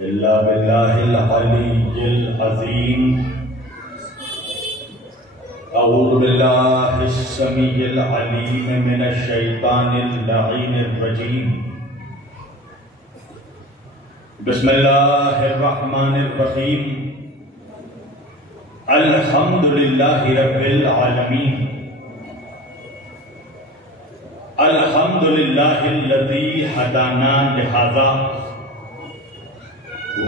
إلا بالله العلي العظيم. أعوذ بالله السميع العليم من الشيطان اللعين الرجيم. بسم الله الرحمن الرحيم. الحمد لله رب العالمين. الحمد لله الذي هدانا لهذا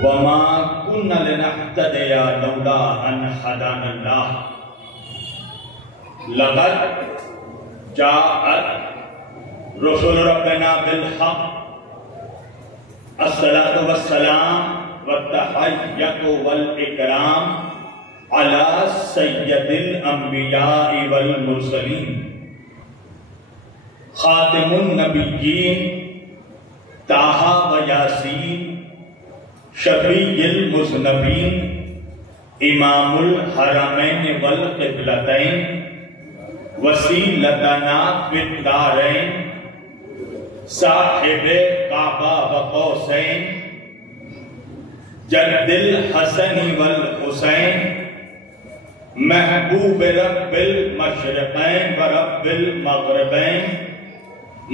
وما كنا لنهتدي لولا أن هدانا الله. لقد جاءت رسل ربنا بالحق. الصلاة والسلام والتحية والإكرام على سيد الأنبياء والمرسلين خاتم النبيين طه وياسين شفيع المذنبين امام الحرمين والقبلتين وسيلتنا في الدارين صاحب کعبہ وقوسین جد الحسن والحسین محبوب رب المشرقین ورب المغربین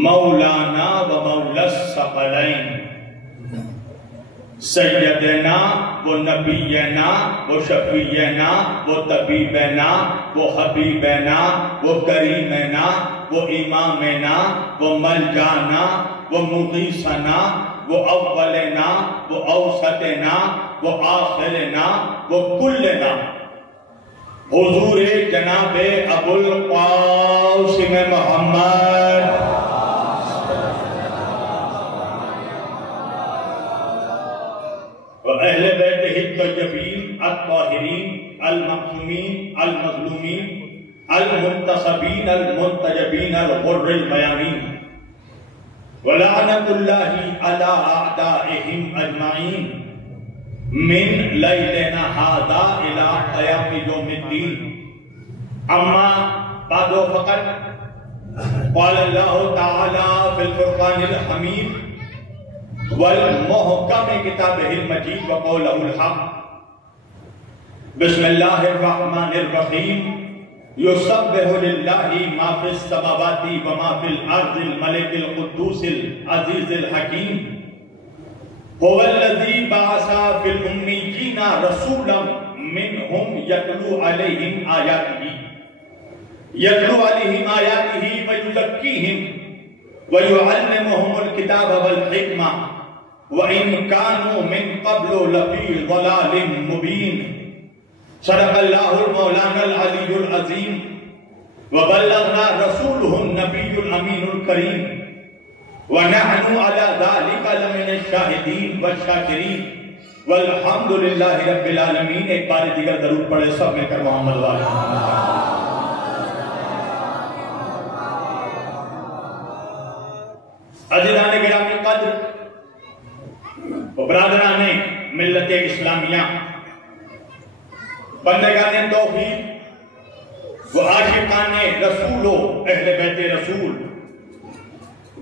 مولانا و مولا الثقلین سیدنا و نبینا و شفیعنا و طبیبنا و حبیبنا و کریمنا و امامنا و ملجانا و مغیثنا و اولنا و اوسطنا و آخرنا و کلنا حضور جناب ابو القاسم محمد و اہل بیتہ الطیبین الطاہرین المعصومین المظلومین المنتصبین المنتجبین الغر المیامین ولعنت اللہ علی اعدائہم اجمعین من لیلنا ھذا الی قیام یوم الدین. اما بعد فقط قال اللہ تعالی فی الفرقان الحمید والمحکم کتابہ المجید وقولہ الحق. بسم اللہ الرحمن الرحیم. یسبح للہ ما فی السماوات وما فی الارض الملک القدوس العزیز الحکیم. هو الذی بعث فی الامیین رسولا منہم یتلو علیہم آیاتہ ویزکیہم ویعلمہم الکتاب والحکمہ وَإِن كَانُوا مِن قَبْلُ لَفِي ضَلَالٍ مُبِينٍ. صدق اللہ المولانا العلی العظیم وبلغنا رسولہ النبی الامین الکریم ونحن علی ذلک لمن الشاہدین والشاکرین والحمد للہ رب العالمین. ایک بار دیگر درود پڑھے سب مل کر محمد والے. عزیزان گرامی قدر و برادران ملت اسلامیہ، بندگان توحید و عاشقان رسول و اہل بیت رسول،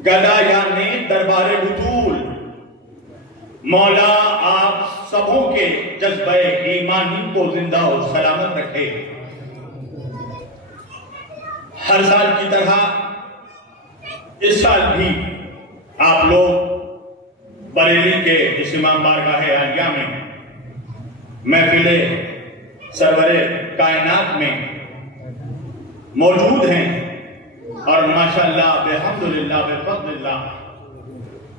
گدایان دربار بطول، مولا آپ سبوں کے جذبہ ایمانی کو زندہ و سلامت رکھے. ہر سال کی طرح اس سال بھی آپ لوگ بریلی کے اس امام بارگاہ عالیہ میں محفل سرور کائنات میں موجود ہیں اور ماشاءاللہ بحمدللہ بفضل اللہ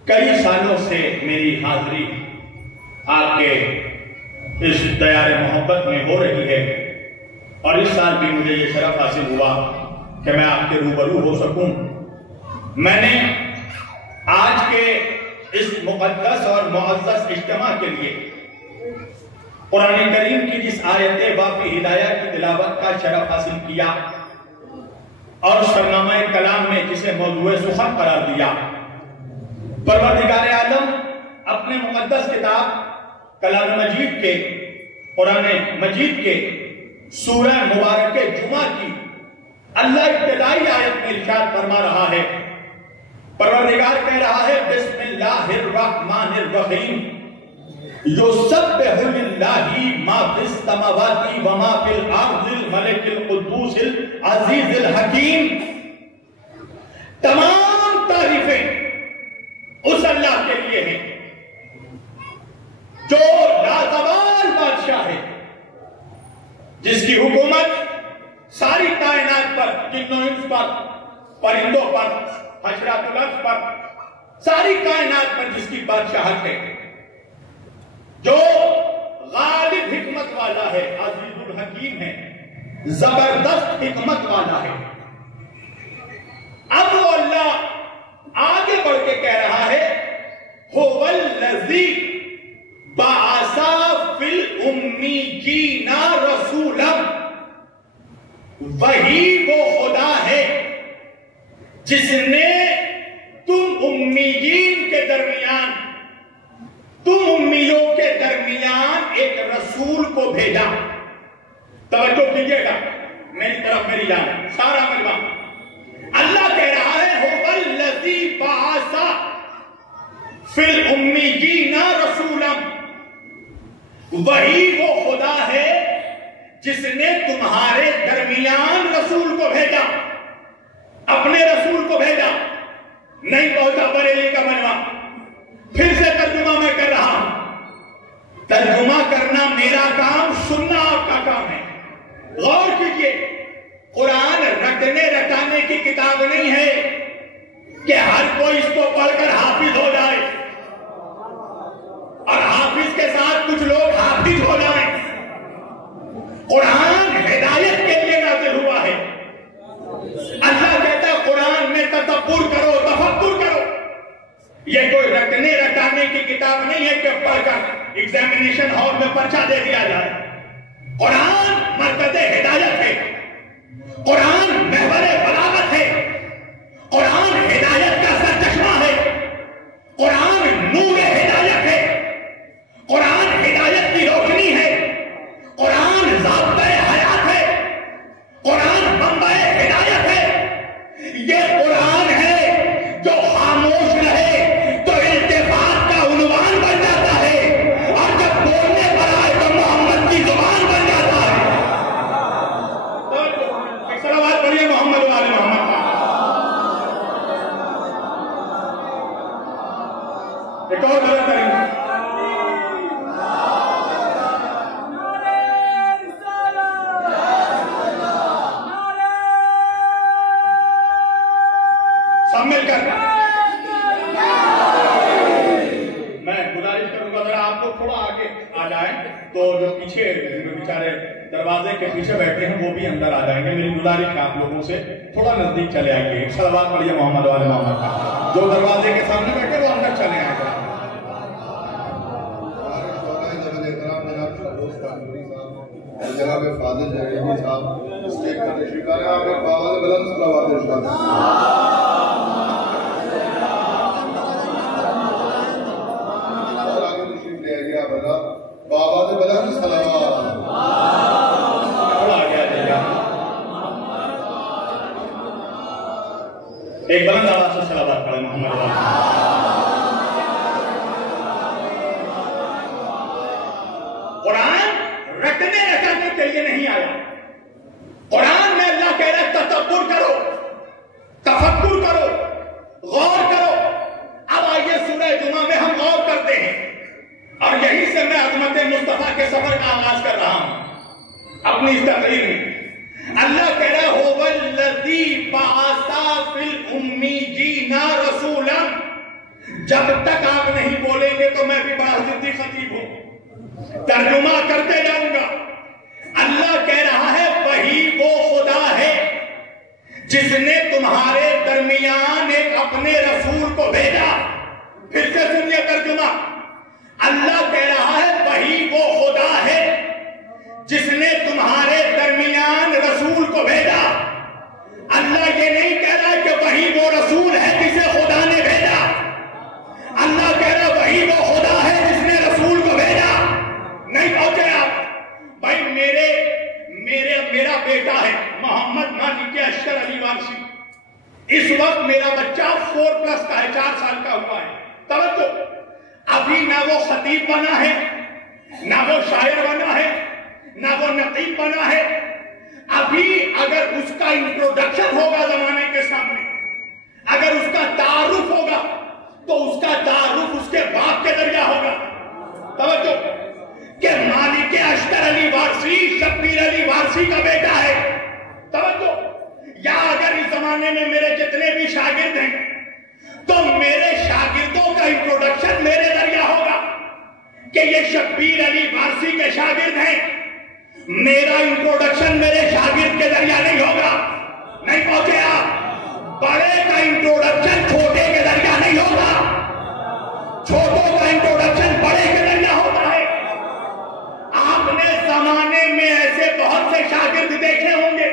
کئی سالوں سے میری حاضری آپ کے اس دیار محبت میں ہو رہی ہے اور اس سال بھی مجھے یہ شرف حاصل ہوا کہ میں آپ کے روبرو ہو سکوں. میں نے آج کے اس مقدس اور معزز اجتماع کے لیے قرآن کریم کی جس آیت وافی ہدایہ کی تلاوت کا شرف حاصل کیا اور سرنامہ کلام میں جسے موضوع سخن قرار دیا، پروردگار عالم اپنے مقدس کتاب کلام مجید کے قرآن مجید کے سورہ مبارک جمعہ کی اللہ ابتدائی آیت میں ارشاد فرما رہا ہے. پروردگار کہہ رہا ہے بسم اللہ الرحمن الرحیم یسبح للہ ما فی السماوات و ما فی الارض الملک القدوس العزیز الحکیم. تمام تعریفیں اس اللہ کے لیے ہیں جو لازوال بادشاہ ہے، جس کی حکومت ساری کائنات پر، جن و انس پر، پرندوں پر، حشرات الارض پر، ساری کائنات پر جس کی بادشاہت ہے، جو غالب حکمت والا ہے، عزیز الحکیم ہے، زبردست حکمت والا ہے. اب وہ اللہ آگے بڑھ کے کہہ رہا ہے هو الذی بعث فی الامیین رسولا، وہی وہ خدا ہے جس نے تم امیین کے درمیان، تم امیوں کے درمیان ایک رسول کو بھیجا. توجہ کیجئے گا میری طرف، میری جان، سارا ملوا. اللہ کہہ رہا ہے هو الذی بعث فی الامیین رسولا، وہی وہ خدا ہے جس نے تمہارے درمیان رسول کو بھیجا، اپنے رسول کو بھیجا. نہیں پہنچا بریلی کا مجمع. پھر سے ترجمہ میں کر رہا ہوں. ترجمہ کرنا میرا کام، سننا آپ کا کام ہے. غور کیجئے، قرآن رٹنے رٹانے کی کتاب نہیں ہے کہ ہر کوئی اس کو پڑھ کر حافظ ہو جائے اور حافظ کے ساتھ کچھ لوگ حافظ ہو جائیں. قرآن ہدایت کے لیے نازل ہوا ہے. اللہ کہتا ہے قرآن میں تدبر کرو، تفکر کرو. یہ کوئی رٹنے رٹانے کی کتاب نہیں ہے کہ پڑھ کر ایگزامینیشن ہال میں پرچہ دے دیا جائے. قرآن مرکز ہدایت ہے، قرآن محور بلاغت ہے، قرآن ہدایت کا سرچشمہ ہے، قرآن نور ہدایت ہے، قرآن ہدایت کی روشنی ہے، قرآن ضابطۂ حیات ہے، قرآن منبع ہدایت ہے. یہ قرآن ہے جو خاموش رہے تو التفات کا عنوان بن جاتا ہے، اور جب بولنے پر آئے تو محمد کی زبان بن جاتا ہے. ایک صلوات پڑھیے محمد و آل محمد. ایک اور غلط کریں گے. سب مل کر میں گزارش کروں گا ذرا آپ کو تھوڑا آگے آ جائیں تو جو پیچھے بیچارے دروازے کے پیچھے بیٹھے ہیں وہ بھی اندر آ جائیں گے. میری گزارش ہے آپ لوگوں سے تھوڑا نزدیک چلے آئیں گے. صلوات پڑھیے محمد و آل محمد کا. جو دروازے کے سامنے بیٹھے وہ اندر چلے آئیں گے. جناب فاضل جہیدی صاحب اسٹیج پر تشریف لائے. آپ ایک باوجود بلند صلوات ارشاد. اور آگے تشریف لے آئیے آپ حضرات. باوجود بلند صلوات. تھوڑا آگے آ جائیے. ایک بلند آواز سے صلوات پڑھیں محمد و آل. قرآن رٹنے رٹانے کے لیے نہیں آیا. قرآن میں اللہ کہہ رہا ہے تدبر کرو، تفکر کرو، غور کرو. اب آئیے سورہ جمعہ میں ہم غور کرتے ہیں اور یہیں سے میں عظمت مصطفیٰ کے سفر کا آغاز کر رہا ہوں اپنی اس تقریر میں. اللہ کہہ رہا ہے هو الذی بعث فی الامیین رسولا. جب تک آپ نہیں بولیں گے تو میں بھی بڑا ضدی خطیب ہوں، ترجمہ کرتے جاؤں گا. اللہ کہہ رہا ہے وہی وہ خدا ہے جس نے تمہارے درمیان ایک اپنے رسول کو بھیجا. پھر سے سنیے ترجمہ. اللہ کہہ رہا ہے وہی وہ خدا ہے جس نے تمہارے درمیان رسول کو بھیجا. اللہ یہ نہیں کہہ رہا کہ وہی وہ رسول ہے جسے خدا نے بھیجا. اللہ کہہ رہا وہی وہ خدا ہے جس نے رسول کو بھیجا. نہیں پہنچے آپ بھائی. میرا بیٹا ہے محمد مالک اشکر علی وارسی. اس وقت میرا بچہ 4+ کا ہے، 4 سال کا ہوا ہے. توجہ، ابھی خطیب بنا ہے، نہ وہ شاعر بنا ہے، نہ وہ نقیب بنا ہے. ابھی اگر اس کا انٹروڈکشن ہوگا زمانے کے سامنے، اگر اس کا تعارف ہوگا تو اس کا تعارف اس کے باپ کے ذریعہ ہوگا. توجہ کہ مالک اشتر علی وارثی شبیر علی وارثی کا بیٹا ہے. توجہ. یا اگر اس زمانے میں میرے جتنے بھی شاگرد ہیں تو میرے شاگردوں کا انٹروڈکشن میرے ذریعہ ہوگا کہ یہ شبیر علی وارثی کے شاگرد ہیں. میرا انٹروڈکشن میرے شاگرد کے ذریعہ نہیں ہوگا. نہیں پہنچے آپ؟ بڑے کا انٹروڈکشن چھوٹے کے ذریعہ نہیں ہوگا، چھوٹوں کا انٹروڈکشن بڑے کے ذریعہ ہوتا ہے. آپ نے زمانے میں ایسے بہت سے شاگرد دیکھے ہوں گے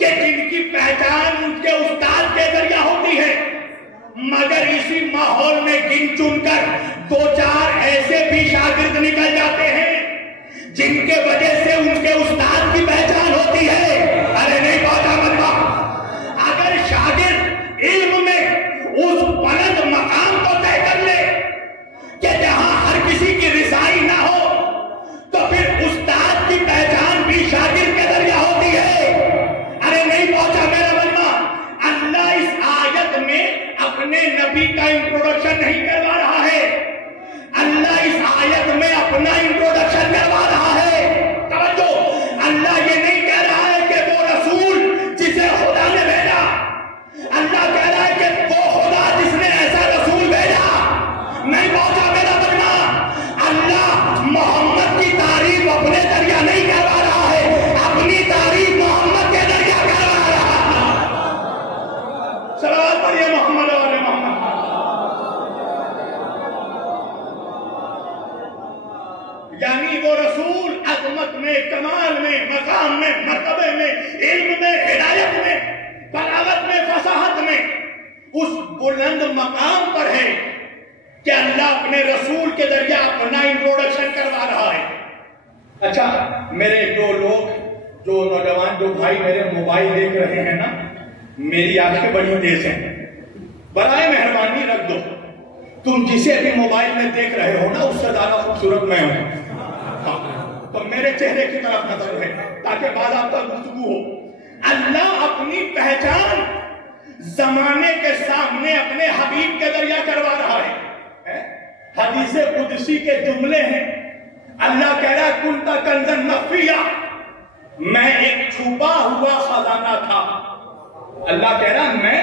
کہ جن کی پہچان ان کے استاد کے ذریعہ ہوتی ہے، مگر اسی ماحول میں گن چن کر دو چار ایسے بھی شاگرد نکل جاتے ہیں جن کے وجہ سے ان کے استاد کی پہچان ہوتی ہے. ارے نہیں پہنچا مطلب. اگر شاگرد علم میں اس بلند مقام کو طے کر لے کہ جہاں ہر کسی کی رسائی نہ ہو تو پھر استاد کی پہچان بھی شاگرد کے ذریعہ ہوتی ہے. ارے نہیں پہنچا میرا مجمع. اللہ اس آیت میں اپنے نبی کا انٹروڈکشن نہیں کروا رہا ہے، اللہ اس آیت میں اپنا انٹروڈکشن کروا رہا ہے. توجہ. اللہ یہ نہیں کہہ رہا ہے کہ وہ رسول جسے خدا نے بھیجا، اللہ کہہ رہا ہے کہ وہ خدا جس نے ایسا رسول بھیجا. نہیں پہنچا میرا مجمع. اللہ محمد کی تعریف اپنے ذریعہ نہیں کروا رہا ہے، اپنی تعریف محمد کے ذریعہ کروا رہا ہے. صلوات پڑھیے محمد اور محمد. یعنی وہ رسول عظمت میں، کمال میں، مقام میں، مرتبے میں، علم میں، ہدایت میں، بلاغت میں، فصاحت میں اس بلند مقام پر ہے کہ اللہ اپنے رسول کے ذریعہ اپنا انٹروڈکشن کروا رہا ہے. اچھا میرے جو لوگ، جو نوجوان، جو بھائی میرے موبائل دیکھ رہے ہیں نا، میری آنکھیں بڑی تیز ہیں، برائے مہربانی رکھ دو. تم جسے بھی موبائل میں دیکھ رہے ہو نا اس سے زیادہ خوبصورت میں ہوں. تو میرے چہرے کی طرف نظر ہے تاکہ بعد آپ کا گفتگو ہو. اللہ اپنی پہچان زمانے کے سامنے اپنے حبیب کے ذریعہ کروا رہا ہے. حدیث قدسی کے جملے ہیں. اللہ کہہ رہا ہے کنت کنزا مخفیا، میں ایک چھپا ہوا خزانہ تھا. اللہ کہہ رہا میں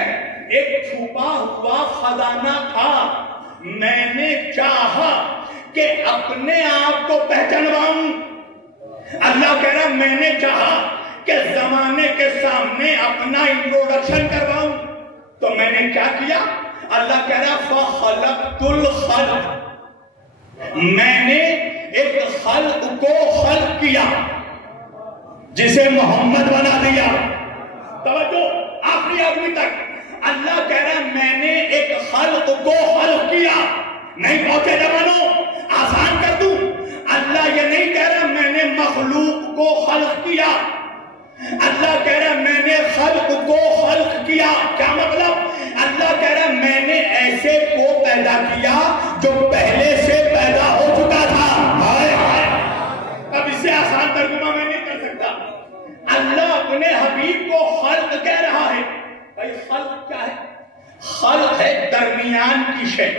ایک چھپا ہوا خزانہ تھا. میں نے چاہا کہ اپنے آپ کو پہچانواؤں. اللہ کہہ رہا میں نے چاہا کہ زمانے کے سامنے اپنا انٹروڈکشن کرواؤں تو میں نے کیا کیا؟ اللہ کہہ رہا فخلقت الخلق، میں نے ایک خلق کو خلق کیا جسے محمد بنا دیا. توجہ آخری آدمی تک. اللہ کہہ رہا ہے میں نے ایک خلق کو خلق کیا. نہیں پہنچے جوانوں، آسان کر دوں. اللہ یہ نہیں کہہ رہا میں نے مخلوق کو خلق کیا، اللہ کہہ رہا میں نے خلق کو خلق کیا. کیا مطلب؟ اللہ کہہ رہا میں نے ایسے کو پیدا کیا جو پہلے سے پیدا ہو چکا تھا. اب اس سے آسان ترجمہ میں نہیں کر سکتا. اللہ اپنے حبیب کو خلق کہہ رہا ہے. بھائی خلق کیا ہے؟ خلق ہے درمیان کی شے.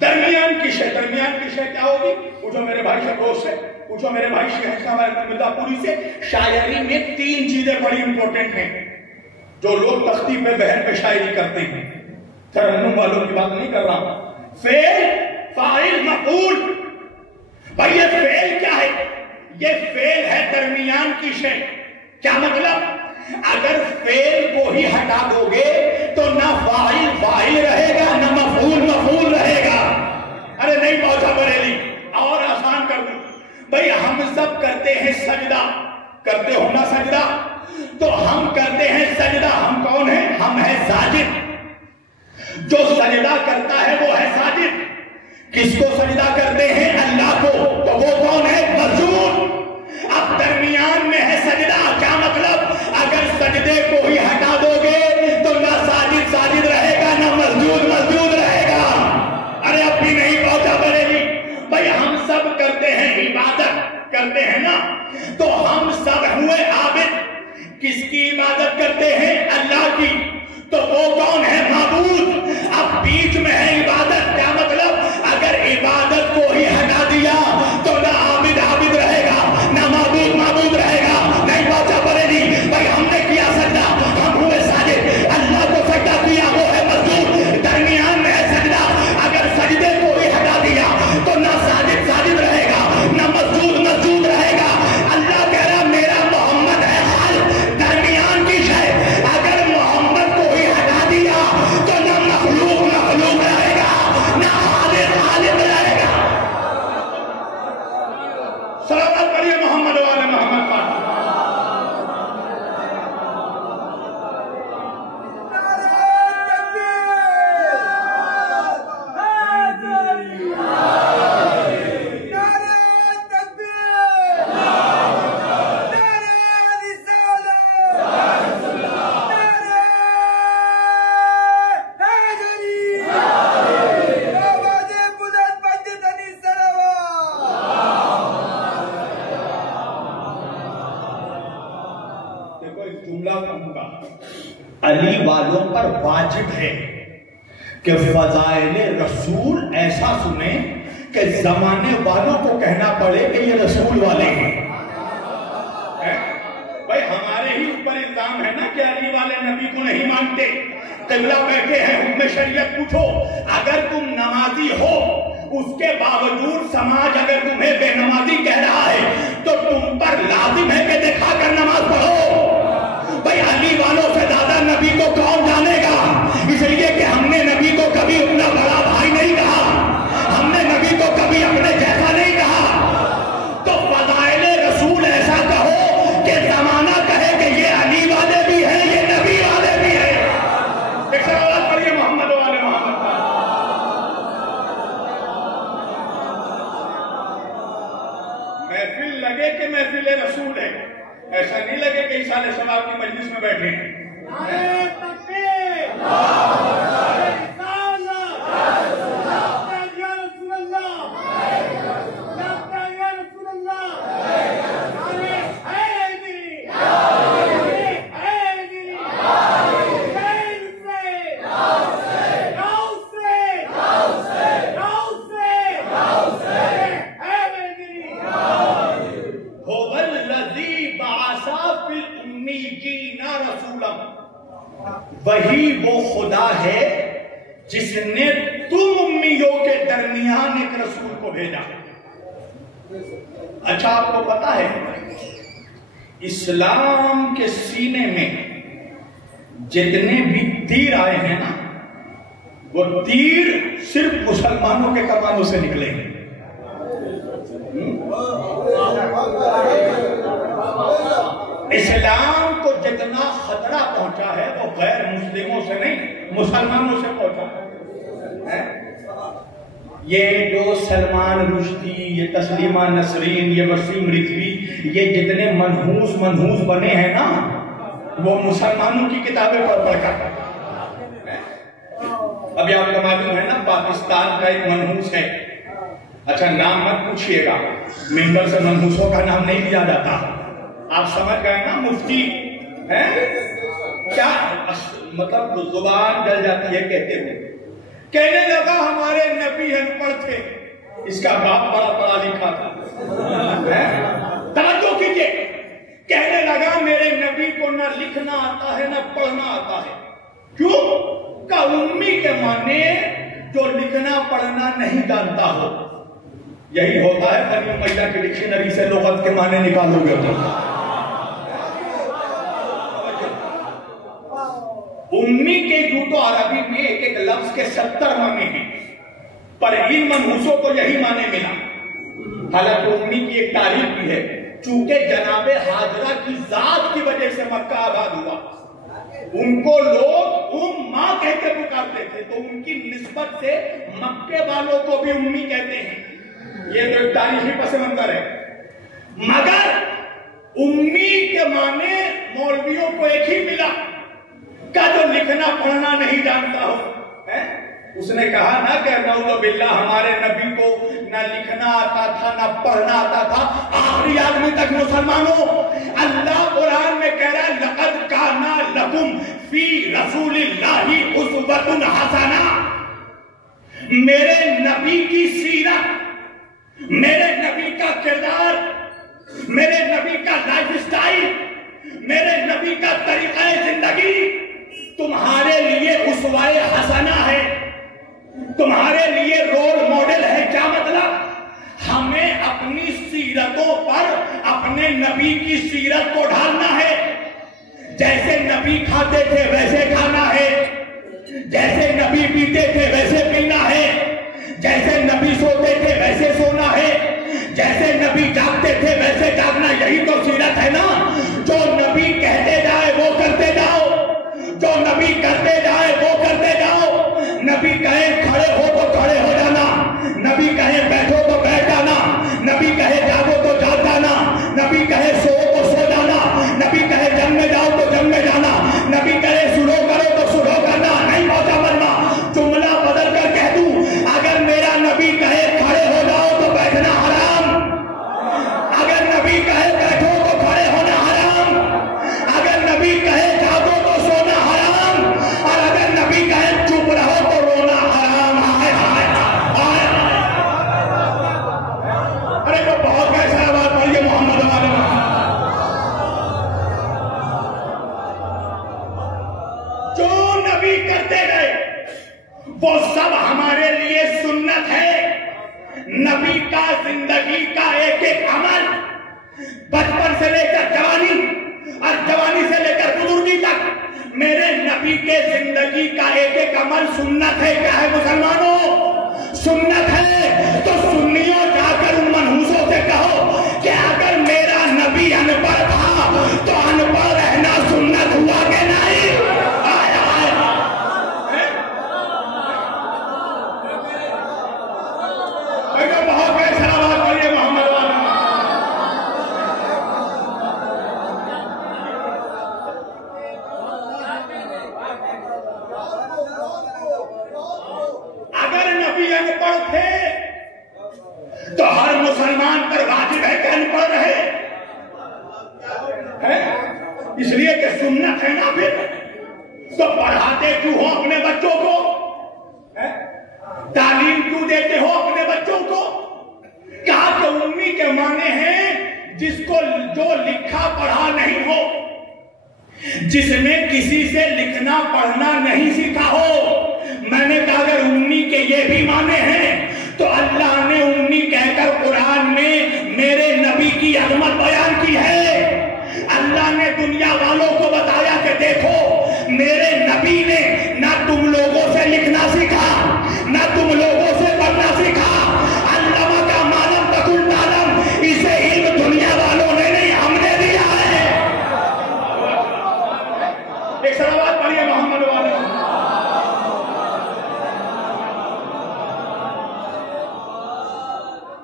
درمیان کی شے. درمیان کی شے کیا ہوگی؟ پوچھو میرے بھائی شبروز سے، پوچھو میرے بھائی شہنشاہ مرزا پوری سے. شاعری میں 3 چیزیں بڑی امپورٹنٹ ہیں. جو لوگ تختی پہ بہر پہ شاعری کرتے ہیں، ترنم والوں کی بات نہیں کر رہا. فعل، فاعل، مفعول. بھائی یہ فعل کیا ہے؟ یہ فعل ہے درمیان کی شے. کیا مطلب؟ اگر فعل کو ہی ہٹا دو گے تو نہ فاعل فاعل رہے گا، نہ مفعول مفعول رہے گا. ارے نہیں پہنچا بریلی. اور آسان کر دوں. بھئی ہم سب کرتے ہیں سجدہ. کرتے ہو نا سجدہ؟ تو ہم کرتے ہیں سجدہ. ہم کون ہیں؟ ہم ہیں ساجد. جو سجدہ کرتا ہے وہ ہے ساجد. کس کو سجدہ کرتے ہیں؟ اللہ کو. تو وہ کون ہے؟ مسجود. اب درمیان میں ہے سجدہ. کیا مطلب؟ اگر سجدے کو ہی ہٹا دو گے تو نہ ساجد ساجد رہے گا، نہ مسجود مسجود رہے گا. ارے اب بھی نہیں پہنچا بریلی. کرتے ہیں نا تو ہم سب ہوئے عابد. کس کی عبادت کرتے ہیں؟ اللہ کی. تو وہ کون ہے؟ معبود. اب بیچ میں ہے عبادت. کیا مطلب؟ اگر عبادت کو ہی ہٹا دیا تو نہ عابد عابد رہے گا، نہ معبود معبود رہے گا. نہیں پہنچا پڑے گی بھائی. ہم نے کیا سجدہ، ہم ہوئے ساجد. اللہ کو سجدہ کیا، وہ ہے مسجود. درمیان میں ہے سجدہ. اگر سجدے کو ہی ہٹا دیا تو نہ ساجد ساجد رہے گا، نہ مسجود مسجود رہے گا. اللہ کہہ رہا میرا محمد ہے حل، درمیان کی شے. اگر محمد کو ہی ہٹا دیا تو نہ مخلوق مخلوق رہے گا، نہ خالق خالق رہے گا. صلوات پڑھیے محمد والے محمد پر. علی والوں پر واجب ہے کہ فضائل رسول ایسا سنیں کہ زمانے والوں کو کہنا پڑے کہ یہ رسول والے ہیں. بھائی ہمارے ہی اوپر الزام ہے نا کہ علی والے نبی کو نہیں مانتے. قبلہ بیٹھے ہیں، حکم شریعت پوچھو. اگر تم نمازی ہو اس کے باوجود سماج اگر تمہیں بے نمازی کہہ رہا ہے تو تم پر لازم ہے کہ دکھا کر نماز پڑھو. بھائی علی والوں سے زیادہ نبی کو کون جانے گا؟ اس لیے کہ ہم نے نبی کو کبھی اپنا بڑا بھائی نہیں کہا، ہم نے نبی کو کبھی اپنے جیسا نہیں کہا. تو فضائل رسول ایسا کہو کہ زمانہ کہے کہ یہ علی والے بھی ہیں، یہ نبی والے بھی ہیں. ایک سوال پڑھیے محمد والے محمد کا. محفل لگے کہ محفل رسول ہے، ایسا نہیں لگے کہ عیسیٰ علیہ السلام کی مجلس میں بیٹھے ہیں. وہی وہ خدا ہے جس نے تم امیوں کے درمیان ایک رسول کو بھیجا. اچھا آپ کو پتا ہے اسلام کے سینے میں جتنے بھی تیر آئے ہیں نا وہ تیر صرف مسلمانوں کے کمانوں سے نکلے ہیں. اسلام کو جتنا خطرہ پہنچا ہے وہ غیر مسلموں سے نہیں مسلمانوں سے پہنچا ہے. یہ جو سلمان رشدی، یہ تسلیمہ نسرین، یہ وسیم رضوی، یہ جتنے منحوس بنے ہیں نا وہ مسلمانوں کی کتابیں پڑھ پڑھ کر. ابھی آپ کو معلوم ہے نا پاکستان کا ایک منحوس ہے. اچھا نام مت پوچھئے گا، ممبر سے منحوسوں کا نام نہیں لیا جاتا. آپ سمجھ گئے نا مفتی ہے کیا مطلب زبان جل جاتی ہے کہتے ہوئے. کہنے لگا ہمارے نبی ان پڑھ تھے، اس کا باپ بڑا پڑھا لکھا تھا. توجہ کیجئے، کہنے لگا میرے نبی کو نہ لکھنا آتا ہے نہ پڑھنا آتا ہے. کیوں؟ کہ امی کے معنی جو لکھنا پڑھنا نہیں جانتا ہو. یہی ہوتا ہے بنی امیہ کی ڈکشنری سے لغت کے معنی نکالو گے تو. امی کے جو عربی میں ایک لفظ کے 70 معنی ہیں، پر ان منحوسوں کو یہی معنی ملا. حالانکہ امی کی ایک تاریخ بھی ہے. چونکہ جناب حاجرہ کی ذات کی وجہ سے مکہ آباد ہوا، ان کو لوگ ماں کہہ کے پکارتے تھے، تو ان کی نسبت سے مکے والوں کو بھی امی کہتے ہیں. یہ تو ایک تاریخی پس منظر ہے. مگر امی کے معنی مولویوں کو ایک ہی ملا کہ جو لکھنا پڑھنا نہیں جانتا ہو. اس نے کہا نا کہ نعوذ باللہ ہمارے نبی کو نہ لکھنا آتا تھا نہ پڑھنا آتا تھا، آخری آدمی تک مسلمانوں اللہ قرآن میں کہہ رہا ہے لقد کان لکم فی رسول اللہ اسوۃ حسنہ، میرے نبی کی سیرت، میرے نبی کا کردار، میرے نبی کا لائف سٹائل، میرے نبی کا طریقہ زندگی تمہارے لیے اسوہ حسنہ ہے، تمہارے لیے رول ماڈل ہے۔ کیا مطلب؟ ہمیں اپنی سیرتوں پر اپنے نبی کی سیرت کو ڈھالنا ہے، جیسے نبی کھاتے تھے ویسے کھانا ہے، جیسے نبی پیتے تھے ویسے پینا ہے، جیسے نبی سوتے تھے ویسے سونا ہے، جیسے نبی جاگتے تھے ویسے جاگنا۔ یہی تو سیرت ہے نا، جو نبی کہتے جائے وہ کرتے جاؤ، جو نبی کرتے جائے وہ کرتے جاؤ۔ نبی کہے کھڑے ہو تو کھڑے ہو جانا، نبی کہے بیٹھو تو بیٹھ جانا، نبی کہے جاگو تو جاگ جانا، نبی کہے سو تو سو جانا، نبی کہے جم میں جاؤ تو جم میں جانا، نبی کہے سنو کرو تو سنو کرنا، نہیں پہنچا بننا۔ جملہ بدل کر کہہ دوں، اگر میرا نبی کہے کھڑے ہو جاؤ تو بیٹھنا حرام، اگر نبی کہے بیٹھو تو کھڑے ہونا حرام، اگر نبی کہے جاگو تو سونا حرام، اور اگر نبی کہے چپ رہو تو رونا حرام۔ ہائے ہائے ہائے، ارے تو بہت کیسا بات پڑھیے محمد والے۔ جو نبی کرتے گئے وہ سب ہمارے لیے سنت ہے۔ نبی کا زندگی کا ایک ایک عمل، بچپن سے لے کر جوانی اور جوانی سے لے کر بزرگی تک، میرے نبی کے زندگی کا ایک ایک عمل سنت ہے۔ کیا ہے مسلمانوں؟ سنت ہے۔ تو سنیوں جا کر ان منحوسوں سے کہو کہ اگر میرا نبی ان پڑھ تھا تو ان پڑھ رہنا سنت ہوا کہ نہیں؟ بہت ایسا بات کریے محمد والا۔ اگر نبی ان پڑھ تھے تو ہر مسلمان پر واجب ہے کہ ان پڑھ رہے، اس لیے کہ سنت ہے نا، پھر تو پڑھاتے کیوں ہو اپنے بچوں کو؟ تعلیم کیوں دیتے ہو اپنے بچوں کو؟ کہا کہ امی کے معنی ہیں جس کو جو لکھا پڑھا نہیں ہو، جس نے کسی سے لکھنا پڑھنا نہیں سیکھا ہو۔ میں نے کہا اگر امی کے یہ بھی معنی ہیں تو اللہ نے امی کہہ کر قرآن میں میرے نبی کی عظمت بیان کی ہے۔ اللہ نے دنیا والوں کو بتایا کہ دیکھو میرے نبی نے نہ تم لوگوں سے لکھنا سیکھا، نہ تم لوگوں سے پڑھنا سیکھا۔ علامہ کا معلم تکل تعلم، اسے علم دنیا والوں نے نہیں، ہم نے دیا ہے۔ ایک صلوات پڑھیے محمد والے۔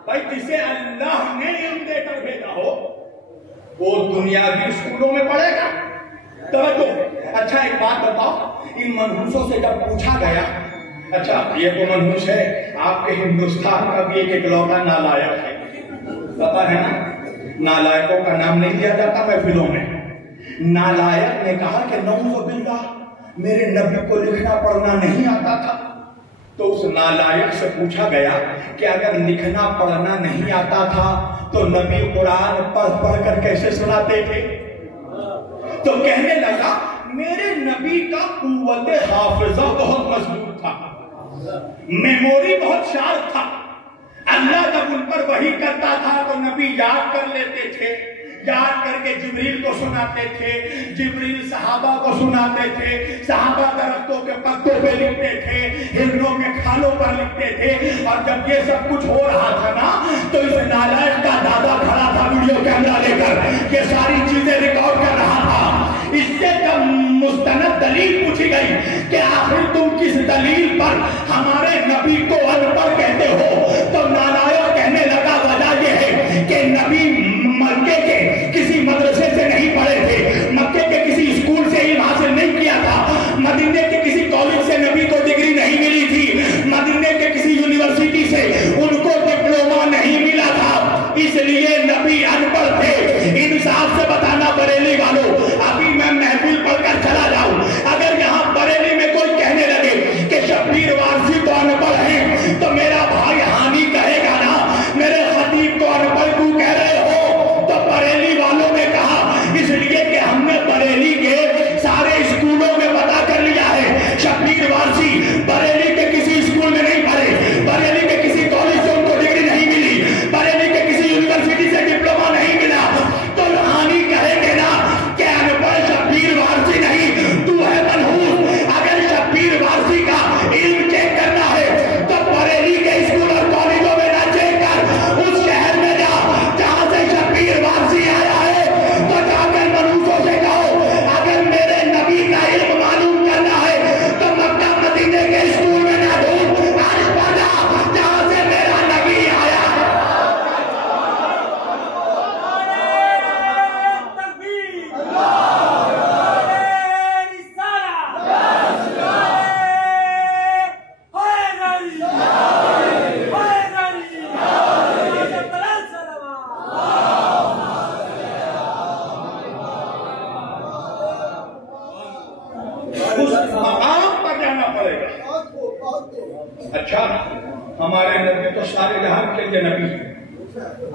بھائی جسے اللہ نے علم دے کر بھیجا ہو وہ دنیاوی اسکولوں میں پڑھے گا؟ توجہ۔ اچھا ایک بات بتاؤ، ان منحوسوں سے جب پوچھا گیا، اچھا یہ تو منحوس ہے، آپ کے ہندوستان کا بھی ایک اکلوتا نالائق ہے، پتا ہے نا؟ نالائقوں کا نام نہیں لیا جاتا محفلوں میں۔ نالائق نے کہا کہ نعوذ باللہ میرے نبی کو لکھنا پڑھنا نہیں آتا تھا۔ تو اس نالائق سے پوچھا گیا کہ اگر لکھنا پڑھنا نہیں آتا تھا تو نبی قرآن پڑھ پڑھ کر کیسے سناتے تھے؟ تو کہنے لگا میرے نبی کا قوت حافظہ بہت مضبوط تھا، میموری بہت شارپ تھا۔ اللہ جب ان پر وحی کرتا تھا تو نبی یاد کر لیتے تھے، یاد کر کے جبریل کو سناتے تھے، جبریل صحابہ کو سناتے تھے، صحابہ درختوں کے پتوں پہ لکھتے تھے، ہرنوں کے کھالوں پر لکھتے تھے۔ اور جب یہ سب کچھ ہو رہا تھا نا تو اس نالائق کا دادا کھڑا تھا ویڈیو کیمرہ لے کر، یہ ساری چیزیں ریکارڈ کر رہا تھا۔ اس سے جب مستند دلیل پوچھی گئی کہ آخر تم کس دلیل پر ہمارے نبی کو ان پڑھ کہتے ہو، تو نالائق کہنے لگا وجہ یہ ہے کہ نبی مکے کے کسی مدرسے سے نہیں پڑھے تھے، مکے کے کسی اسکول سے علم حاصل نہیں کیا تھا، مدینے کے کسی کالج سے نبی کو ڈگری نہیں ملی تھی، کائنات کے لیے نبی.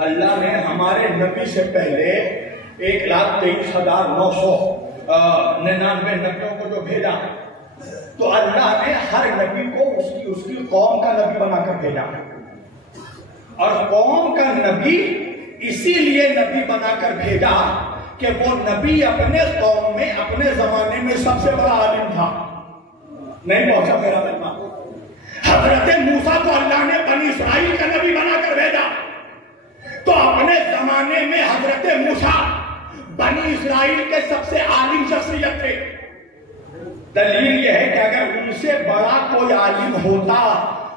اللہ نے ہمارے نبی سے پہلے 1,23,999 نبیوں کو جو بھیجا تو اللہ نے ہر نبی کو اس کی قوم کا نبی بنا کر بھیجا. اور قوم کا نبی اسی لیے نبی بنا کر بھیجا کہ وہ نبی اپنے قوم میں اپنے زمانے میں سب سے بڑا عالم تھا. نہیں پہنچا میرا مہمان. حضرت موسیٰ کو اللہ نے بنی اسرائیل کا نبی بنا کر بھیجا تو اپنے زمانے میں حضرت موسیٰ بنی اسرائیل کے سب سے عالم شخصیت تھے. دلیل یہ ہے کہ اگر ان سے بڑا کوئی عالم ہوتا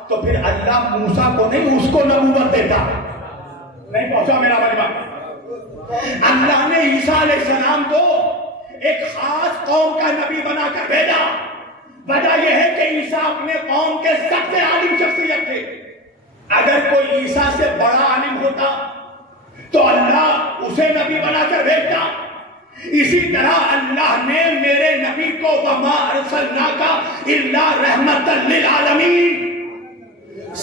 تو پھر اللہ موسیٰ کو نہیں اس کو نبوت دیتا. نہیں پہنچا میرا مہمان. اللہ نے عیسیٰ علیہ السلام کو ایک خاص قوم کا نبی بنا کر بھیجا. وجہ یہ ہے کہ عیسیٰ اپنے قوم کے سب سے عالم شخصیت تھے. اگر کوئی عیسیٰ سے بڑا عالم ہوتا تو اللہ اسے نبی بنا کر بھیجتا. اسی طرح اللہ نے میرے نبی کو وما ارسلناک الا رحمۃ للعالمین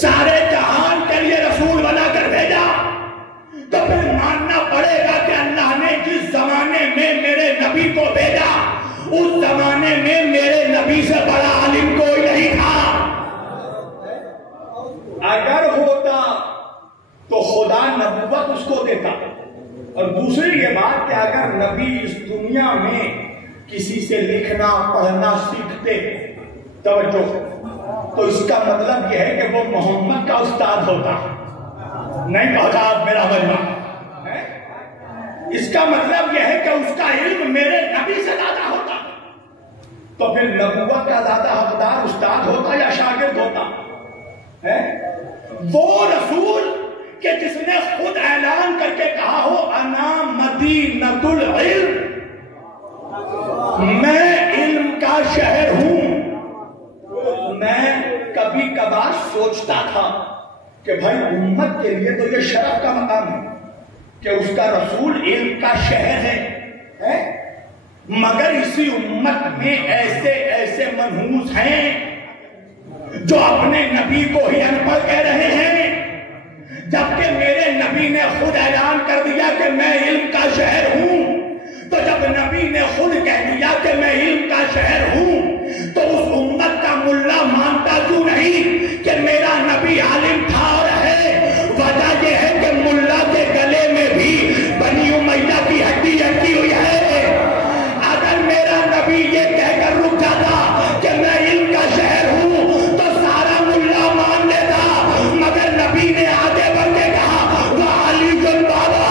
سارے جہان کے لیے رسول بنا کر بھیجا. تو پھر ماننا پڑے گا کہ اللہ نے جس زمانے میں میرے نبی کو بھیجا اس زمانے میں میرے نبی سے بڑا عالم کوئی نہیں تھا. اگر ہوتا تو خدا نبوت اس کو دیتا. اور دوسری یہ بات کہ اگر نبی اس دنیا میں کسی سے لکھنا پڑھنا سیکھتے توجہ تو اس کا مطلب یہ ہے کہ وہ محمد کا استاد ہوتا. نہیں پہنچا آپ میرا مجمع. اس کا مطلب یہ ہے کہ اس کا علم میرے نبی سے زیادہ ہوتا. تو پھر نبوت کا زیادہ حقدار استاد ہوتا یا شاگرد ہوتا؟ وہ رسول کہ جس نے خود اعلان کر کے کہا ہو انا مدینۃ العلم، میں علم کا شہر ہوں. میں کبھی کبھار سوچتا تھا کہ بھائی امت کے لیے تو یہ شرف کا مقام ہے کہ اس کا رسول علم کا شہر ہے. مگر اسی امت میں ایسے ایسے منحوس ہیں جو اپنے نبی کو ہی ان پڑھ کہہ رہے ہیں، جبکہ میرے نبی نے خود اعلان کر دیا کہ میں علم کا شہر ہوں. تو جب نبی نے خود کہہ دیا کہ میں علم کا شہر ہوں تو اس امت کا ملا مانتا کیوں نہیں کہ میرا نبی عالم تھا اور ہے؟ وجہ یہ ہے کہ ملا کے گلے میں بھی بنی امیہ کی ہڈی اٹکی ہوئی ہے. اگر میرا نبی یہ کہہ کر رک جاتا کہ میں علم کا شہر ہوں تو سارا ملا مان لیتا. مگر نبی نے آگے بڑھ کے کہا وہ علی جن بابا،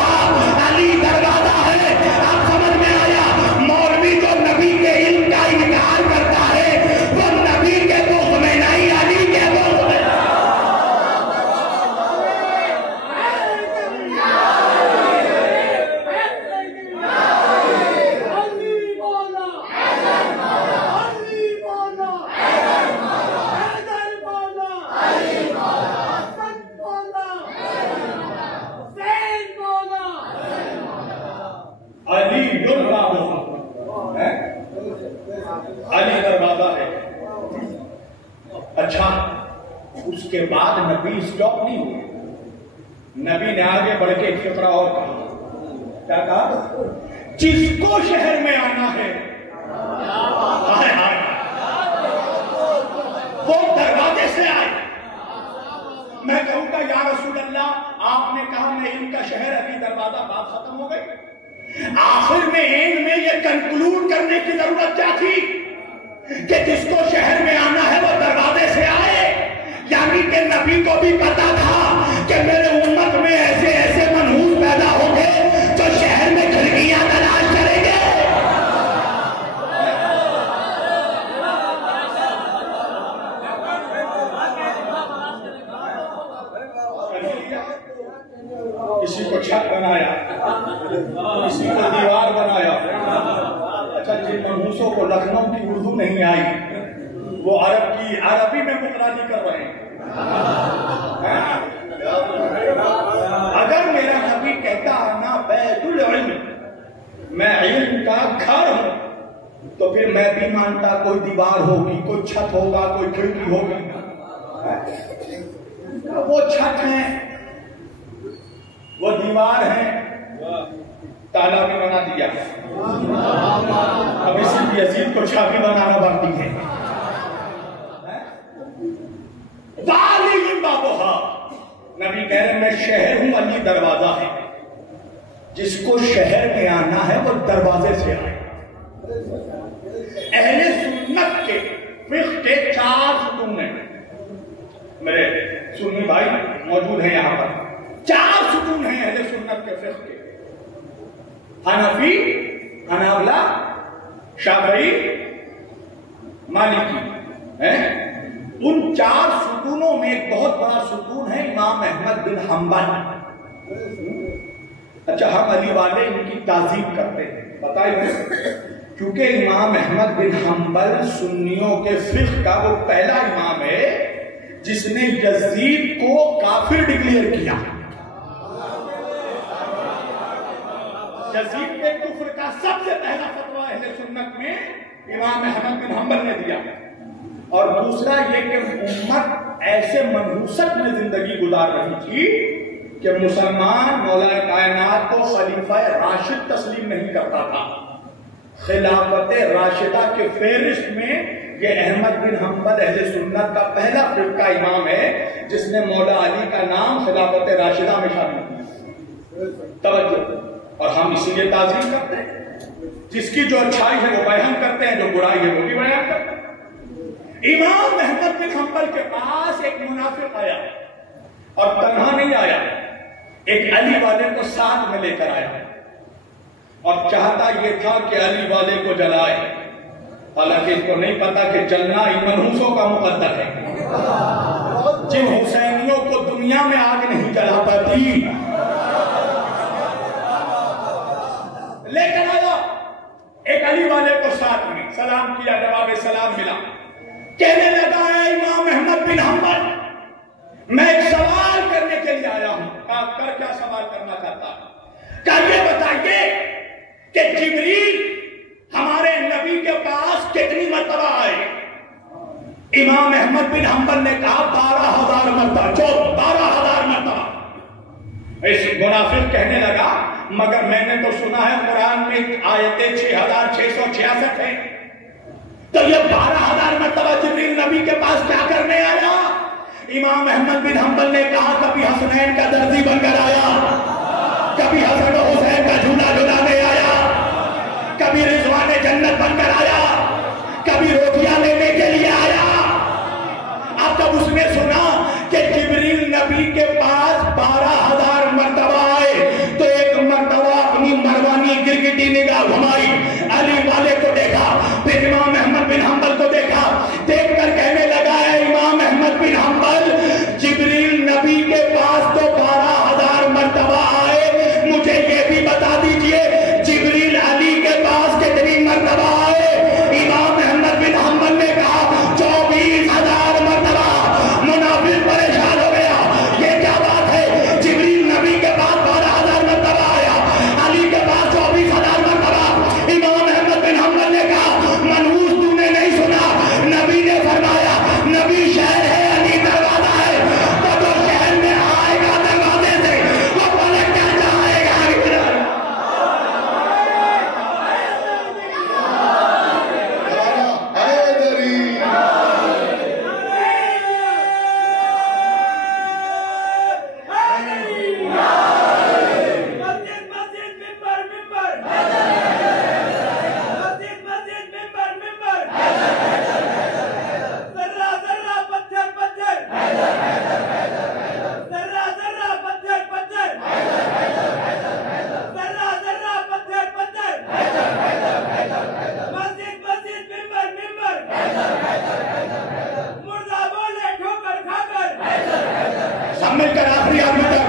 علی دروازہ ہے. آپ سمجھ میں آیا؟ مولوی جو نبی کے علم کا انکار کرتا ہے وہ نبی کے بغض میں نہیں، علی کے بغض میں. علی دروازہ ہے. اچھا، اس کے بعد نبی اسٹاپ نہیں ہوئے. نبی نے آگے بڑھ کے ایک فقرہ اور کہا. کیا کہا؟ جس کو شہر میں آنا ہے وہ دروازے سے آئے. میں کہوں گا یا رسول اللہ آپ نے کہا میں علم کا شہر علی دروازہ، بات ختم ہو گئی. آخر میں اینڈ میں یہ کنکلوڈ کرنے کی ضرورت کیا تھی کہ جس کو شہر میں آنا ہے وہ دروازے سے آئے؟ یعنی کہ نبی کو بھی پتا تھا کہ میرے امت میں ایسے ایسے منحوس پیدا ہوں گے جو شہر میں کھڑکیاں تلاش کریں گے. کسی کو چھت بنایا، کسی کو دیوار بنایا. اچھا، جن منحوسوں کو لکھنؤ کی اردو نہیں آئی وہ عرب کی عربی میں مقرری کر رہے ہیں. اگر میرا نبی کہتا انا بیت العلم، میں علم کا گھر ہوں، تو پھر میں بھی مانتا کوئی دیوار ہوگی، کوئی چھت ہوگا، کوئی کھڑکی ہوگی. وہ چھت ہیں بیمار ہیں تالا بھی بنا دیا، اب اسی یزید کو چھاپی بنانا باقی ہے۔ نبی کہہ رہے میں شہر ہوں، علی دروازہ ہے، جس کو شہر میں آنا ہے وہ دروازے سے آئے۔ اہل سنت کے فقہ کے 4 ستون ہیں، میرے سنی بھائی موجود ہیں یہاں پر، 4 ستون ہیں اہل سنت کے فقہ کے، حنفی، حنابلہ، شافعی، مالکی۔ ان 4 ستونوں میں ایک بہت بڑا ستون ہے امام احمد بن حنبل۔ اچھا، ہم علی والے ان کی تعظیم کرتے ہیں، بتائیے، کیونکہ امام احمد بن حنبل سنیوں کے فقہ کا وہ پہلا امام ہے جس نے یزید کو کافر ڈکلیئر کیا۔ یزید کے کفر کا سب سے پہلا فتویٰ اہل سنت میں امام احمد بن حنبل نے دیا، اور دوسرا یہ کہ امت ایسے منحوست میں زندگی گزار رہی تھی کہ مسلمان مولا کائنات کو خلیفہ راشد تسلیم نہیں کرتا تھا۔ خلافت راشدہ کے فہرست میں یہ احمد بن حنبل اہل سنت کا پہلا فرقہ امام ہے جس نے مولا علی کا نام خلافت راشدہ میں شامل کیا۔ توجہ، اور ہم اسی لیے تعظیم کرتے ہیں، جس کی جو اچھائی ہے وہ بیان کرتے ہیں، جو برائی ہے وہ بھی بیان کرتے ہیں۔ امام احمد بن حنبل کے پاس ایک منافق آیا، اور تنہا نہیں آیا، ایک علی والے کو ساتھ میں لے کر آیا، اور چاہتا یہ تھا کہ علی والے کو جلائے، حالانکہ اس کو نہیں پتا کہ جلنا ان منحوسوں کا مقدر ہے، جن حسینیوں کو دنیا میں آگ نہیں جلا پاتی۔ لے کر آیا ایک علی والے کو ساتھ میں، سلام کیا، جواب سلام ملا، کہنے لگا ہے امام احمد بن حنبل، میں ایک سوال کرنے کے لیے آیا ہوں۔ کر کیا سوال کرنا چاہتا ہوں؟ کیا یہ بتائیے کہ جبریل ہمارے نبی کے پاس کتنی مرتبہ آئے؟ امام احمد بن حنبل نے کہا 12,000 مرتبہ، جو 12,000 مرتبہ۔ اس منافق کہنے لگا مگر میں نے تو سنا ہے قرآن میں آیتیں 6,666 ہیں، تو یہ 12,000 مرتبہ جبریل نبی کے پاس کیا کرنے آیا؟ امام احمد بن حنبل نے کہا کبھی حسنین کا درزی بن کر آیا، کبھی حسن و حسین کا جھولا جھلانے آیا، کبھی رضوان جنت بن کر آیا، کبھی روٹیاں لینے کے لیے آیا۔ اب جب اس نے سنا کہ جبریل نبی کے پاس 12,000 مرتبہ آئے تو ایک مرتبہ اپنی مروانی گرگٹی نگاہ گھمائی، علی والے کو دیکھا، پھر امام احمد بن حنبل کو دیکھا، دیکھ کر کہنے لگا ہے امام احمد بن حنبل، جبریل نبی کے پاس تو 12,000 مرتبہ آئے، مجھے یہ بھی بتا دیجئے جبریل علی کے پاس کتنی مرتبہ آئے؟ امام احمد بن حنبل نے کہا 24,000 مرتبہ۔ منافق پریشان ہو گیا، یہ کیا بات ہے؟ جبریل نبی کے پاس 12,000 مرتبہ آیا، علی کے پاس 24,000 مرتبہ۔ امام احمد بن حنبل نے کہا منحوس تو نے نہیں سنا، نبی نے فرمایا نبی شہر ہے، علی دروازہ ہے، تو جو شہر میں آئے گا دروازے سے وہ پلٹ کر جائے گا۔ مل کر آخری آدمی تک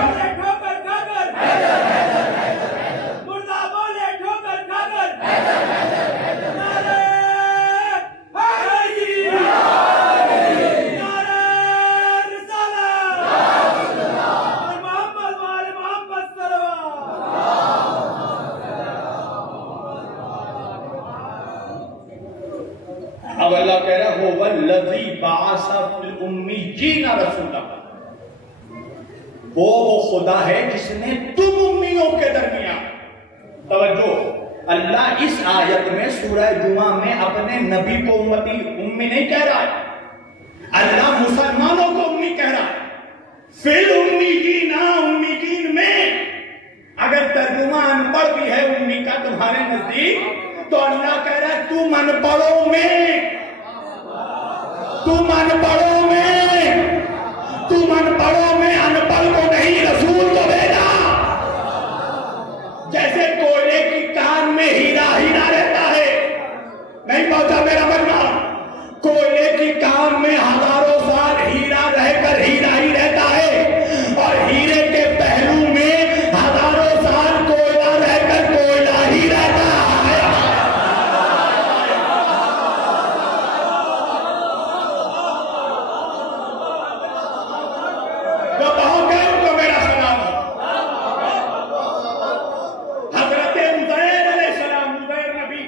اب اللہ کہہ رہا ہے وَالَّذِي بَعَثَ فِي الْأُمِّيِّينَ رَسُولًا، وہ خدا ہے جس نے تم اممیوں کے درمیان. توجہ، اللہ اس آیت میں سورہ جمعہ میں اپنے نبی کو امی نہیں کہہ رہا ہے، اللہ مسلمانوں کو امی کہہ رہا ہے. فی الامیین، امیین میں اگر ترجمہ ان پڑھ بھی ہے امی کا تمہارے نزدیک، تو اللہ کہہ رہا ہے تم ان پڑھوں میں، تم ان پڑھوں میں، تم ان پڑھوں میں ان پڑھ کو نہیں رسول کو بھیجا. جیسے کوئلے کی کان میں ہیرا ہیرا رہتا ہے، نہیں پہنچا میرا مطلب، کوئلے کی کان میں ہزاروں سال ہیرا رہ کر ہیرا ہی رہتا ہے، اور ہیرے کے پہلو میں ہزاروں سال کوئلہ رہ کر کوئلہ ہی رہتا ہے. جو کہو گے ان کو میرا سلام. حضرت عزیر علیہ السلام، عزیر نبی،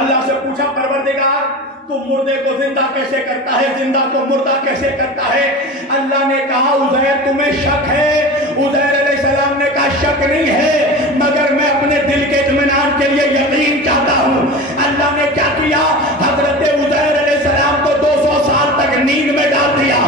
اللہ سے پوچھا پروردگار تو مردے کو زندہ کیسے کرتا ہے، زندہ کو مردہ کیسے کرتا ہے؟ اللہ نے کہا عزیر تمہیں شک ہے. عزیر علیہ السلام نے کہا شک نہیں ہے، مگر میں اپنے دل کے اطمینان کے لیے یقین چاہتا ہوں. اللہ نے کیا کیا؟ حضرت عزیر علیہ السلام کو 200 سال تک نیند میں ڈال دیا.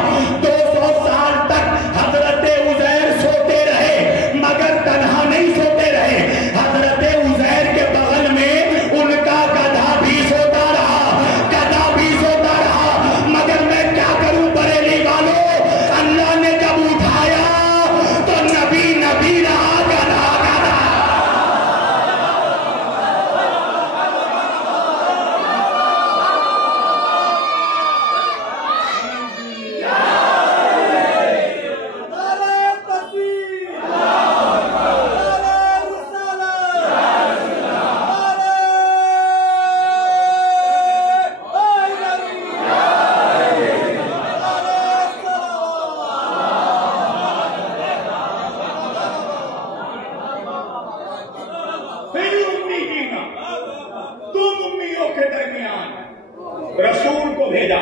200 سال تک حضرت عزیر سوتے رہے، مگر تنہا نہیں سوتے رہے. حضرت عزیر کے بغل میں ان کا گدھا بھی سوتا رہا، گدھا بھی سوتا رہا. مگر میں کیا کروں بریلی والوں، اللہ نے جب اٹھایا تو نبی نبی رہا، گدھا گدھا. تم امیوں کے درمیان رسول کو بھیجا.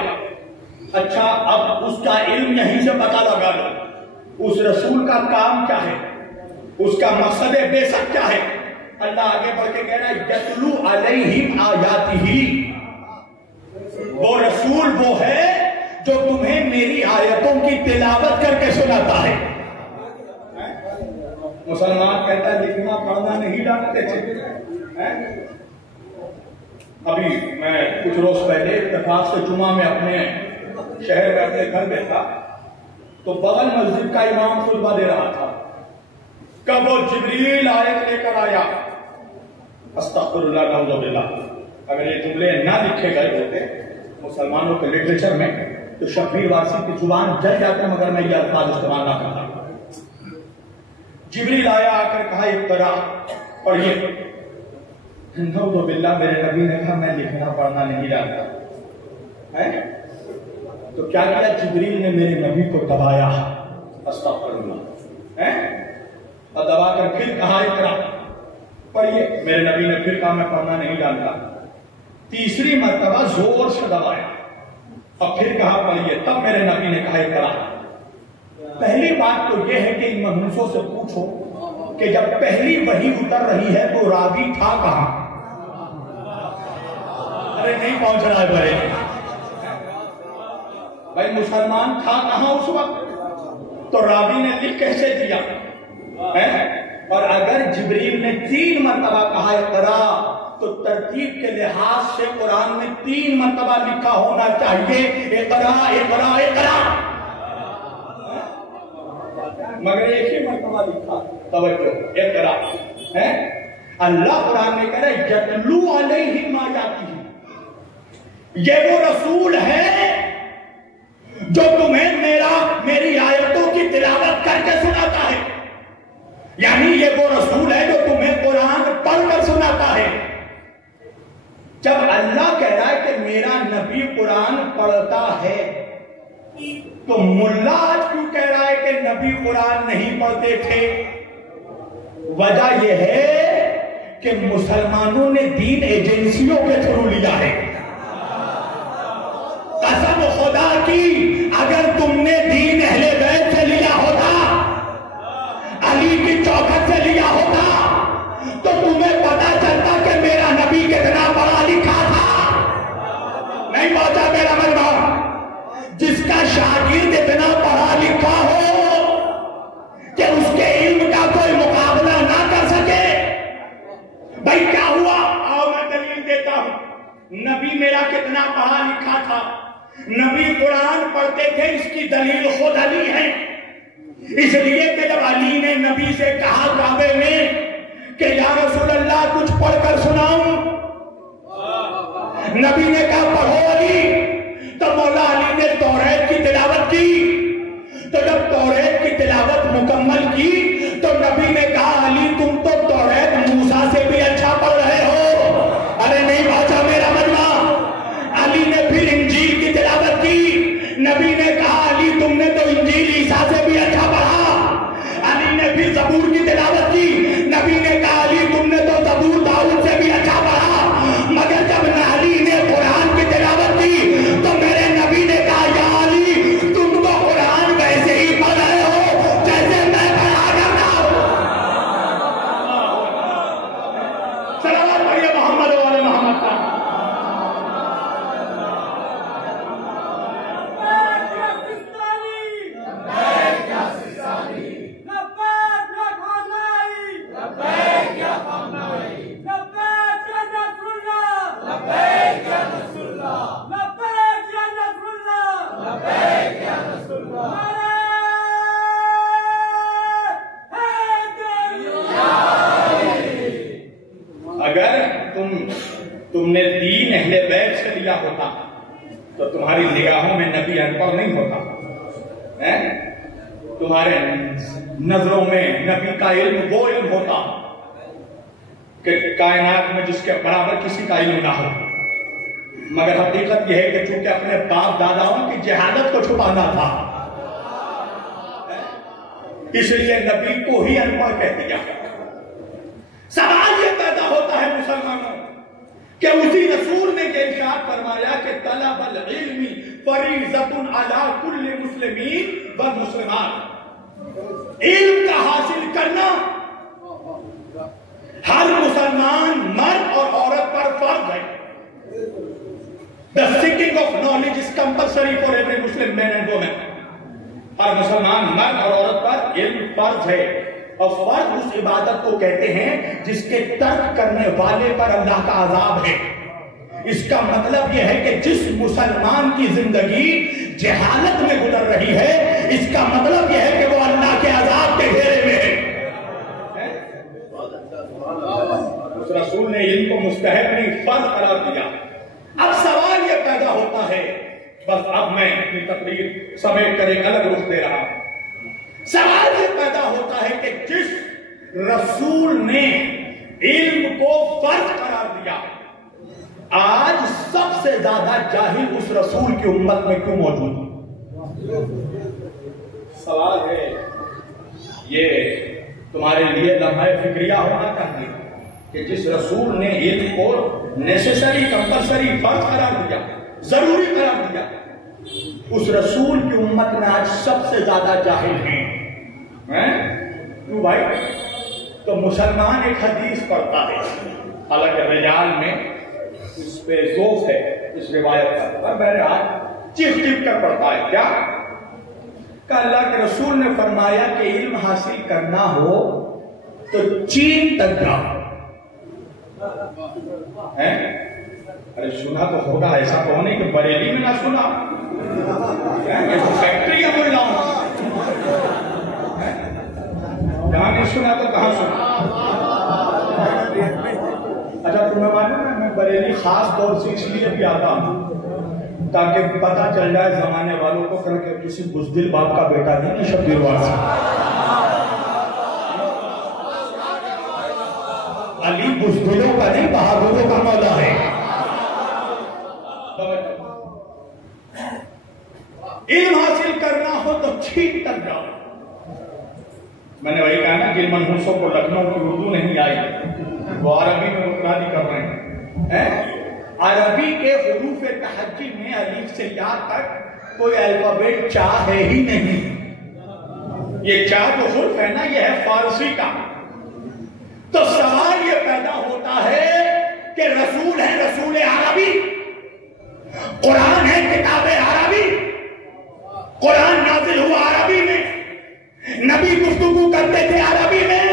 اچھا، اب اس کا علم یہیں سے پتہ لگا لو، اس رسول کا کام کیا ہے، اس کا مقصد بے شک کیا ہے. اللہ آگے بڑھ کے کہہ رہا ہے یتلو علیہم آیاتہ، وہ رسول وہ ہے جو تمہیں میری آیتوں کی تلاوت کر کے سناتا ہے. مسلمان کہتا ہے لکھنا پڑھنا نہیں جانتے تھے. ابھی میں کچھ روز پہلے اتفاق سے جمعہ میں اپنے شہر میں اپنے گھر میں تھا، تو بغل مسجد کا امام خطبہ دے رہا تھا. کب وہ جبریل آیت لے کر آیا، استغفر اللہ نعوذ باللہ، اگر یہ جملے نہ لکھے گئے ہوتے مسلمانوں کے لٹریچر میں تو شبیر واسی کی زبان جل جاتے، مگر میں یہ الفاظ استعمال نہ کرتا. جبریل آیا، آ کر کہا اقرا، پڑھیے. نعوذ باللہ، میرے نبی نے کہا میں لکھنا پڑھنا نہیں جانتا. تو کیا کیا؟ جبریل نے میرے نبی کو دبایا، استغفر اللہ، اور دبا کر پھر کہا اقرا، پڑھیے. میرے نبی نے پھر کہا میں پڑھنا نہیں جانتا. تیسری مرتبہ زور سے دبایا اور پھر کہا پڑھیے. تب میرے نبی نے کہا اقرا. پہلی بات تو یہ ہے کہ ان مہنسوں سے پوچھو کہ جب پہلی وحی اتر رہی ہے تو راوی تھا کہاں؟ ارے نہیں پہنچ رہا ہے بھائی، بھائی مسلمان تھا کہاں اس وقت؟ تو راوی نے لکھ کیسے دیا؟ اور اگر جبریل نے 3 مرتبہ کہا اقرا تو ترتیب کے لحاظ سے قرآن میں 3 مرتبہ لکھا ہونا چاہیے اقرا اقرا اقرا، مگر ایک ہی مرتبہ لکھا. توجہ، اقرا. اللہ قرآن میں کہہ رہا ہے یتلو علیہم آیاتہ، یہ وہ رسول ہے جو تمہیں میری آیتوں کی تلاوت کر کے سناتا ہے. یعنی یہ وہ رسول ہے جو تمہیں قرآن پڑھ کر سناتا ہے. جب اللہ کہہ رہا ہے کہ میرا نبی قرآن پڑھتا ہے تو ملا آج کیوں کہہ رہا ہے کہ نبی قرآن نہیں پڑھتے تھے؟ وجہ یہ ہے کہ مسلمانوں نے دین ایجنسیوں کے تھرو لیا ہے. قسم خدا کی اگر تم نے دین اہل بیت سے لیا ہوتا، علی وحی کی چوکھٹ سے لیا ہوتا تو تمہیں پتا چلتا کہ میرا نبی کتنا پڑھا لکھا تھا. نہیں پہنچا میرا مجمع. جس کا شاگرد اتنا پڑھا لکھا ہو کہ اس کے علم کا کوئی مقابلہ نہ کر سکے. بھائی کیا ہوا؟ آؤ میں دلیل دیتا ہوں. نبی میرا کتنا پڑھا لکھا تھا. نبی قرآن پڑھتے تھے، اس کی دلیل خود علی ہے. اس لیے کہ جب علی نے نبی سے کہا کعبے میں کہ یا رسول اللہ کچھ پڑھ کر سناؤں، نبی نے کہا پڑھو علی. تو مولا علی نے توریت کی تلاوت کی. تو جب توریت کی تلاوت مکمل کی تو نبی نے کہا علی تم تو توریت موسیٰ سے بھی اچھا پڑھ رہے ہو. ارے نہیں پہنچا میرا مجمع. علی نے پھر انجیل کی تلاوت کی. نبی نے کہا علی تم نے تو انجیل عیسیٰ سے بھی اچھا پڑھا. علی نے پھر زبور کی تلاوت کی. نبی نے کہا علی تم نے تو زبور داؤد سے بھی اچھا پڑھا. مگر جب علی نے قرآن کی تلاوت کی تو میرے نبی نے کہا یا علی تم تو قرآن ویسے ہی پڑھ رہے ہو جیسے میں پڑھا کرتا ہوں. صلوات پڑھیے محمد و آل محمد کا. اگر تم نے دین اہل بیت سے لیا ہوتا تو تمہاری نگاہوں میں نبی ان پڑھ نہیں ہوتا. تمہارے نظروں میں نبی کا علم وہ علم ہوتا کہ کائنات میں جس کے برابر کسی کا علم نہ ہو. مگر حقیقت یہ ہے کہ چونکہ اپنے باپ داداؤں کی جہالت کو چھپانا تھا اس لیے نبی کو ہی ان پڑھ کہہ دیا. سوال یہ پیدا ہوتا ہے مسلمانوں کہ اسی رسول نے یہ ارشاد فرمایا کہ طلب العلم فریضۃ علی کل مسلمین و مسلمات. علم کا حاصل کرنا ہر مسلمان مرد اور عورت پر فرض ہے. The seeking of knowledge is compulsory for every Muslim man and woman. ہر مسلمان مرد اور عورت پر علم فرض ہے. اور فرض اس عبادت کو کہتے ہیں جس کے ترک کرنے والے پر اللہ کا عذاب ہے. اس کا مطلب یہ ہے کہ جس مسلمان کی زندگی جہالت میں گزر رہی ہے اس کا مطلب یہ ہے کہ وہ اللہ کے عذاب کے گھیرے میں ہے. اس رسول نے علم کو مستحب نہیں فرض قرار دیا. اب سوال یہ پیدا ہوتا ہے، بس اب میں اپنی تقریر سمیٹ کر ایک الگ رخ دے رہا ہوں. سوال یہ پیدا ہوتا ہے کہ جس رسول نے علم کو فرض قرار دیا آج سب سے زیادہ جاہل اس رسول کی امت میں کیوں موجود ہے؟ سوال ہے یہ تمہارے لیے لمحہ فکریہ ہونا چاہیے کہ جس رسول نے علم کو نیسیسری کمپلسری فرض قرار دیا، ضروری قرار دیا، اس رسول کی امت میں آج سب سے زیادہ جاہل ہیں. کیوں بھائی؟ تو مسلمان ایک حدیث پڑھتا ہے، حالانکہ رجال میں اس پہ ذوق ہے اس روایت پر بہرحال چیخ چیخ کر پڑھتا ہے. کیا کہ اللہ کے رسول نے فرمایا کہ علم حاصل کرنا ہو تو چین تک جاؤ. ارے سنا تو ہوگا، ایسا تو ہونے کہ بریلی میں نہ سنا. فیکٹری ہے مل رہا ہوں، جہاں نہیں سنا تو کہاں سنا. اچھا تمہیں معلوم ہے میں بریلی خاص طور سے اس لیے بھی آتا ہوں تاکہ پتہ چل جائے زمانے والوں کو کہ کسی بزدل باپ کا بیٹا نہیں ہے شبیر واسع. علی بزدلوں کا نہیں بہادروں کا مولا ہے. علم حاصل کرنا ہو تو چھین تک جاؤ. میں نے وہی کہا نا جن منحوسوں کو لکھنؤ کی اردو نہیں آئی وہ عربی میں مقرری کر رہے ہیں. عربی کے حروف تہجی میں الف سے یا تک کوئی الفابیٹ چا ہے ہی نہیں. یہ چار جو حرف ہے نا یہ ہے فارسی کا. تو سوال یہ پیدا ہوتا ہے کہ رسول ہے رسول عربی، قرآن ہے کتاب عربی، قرآن نازل ہوا عربی میں، نبی گفتگو کرتے تھے عربی میں،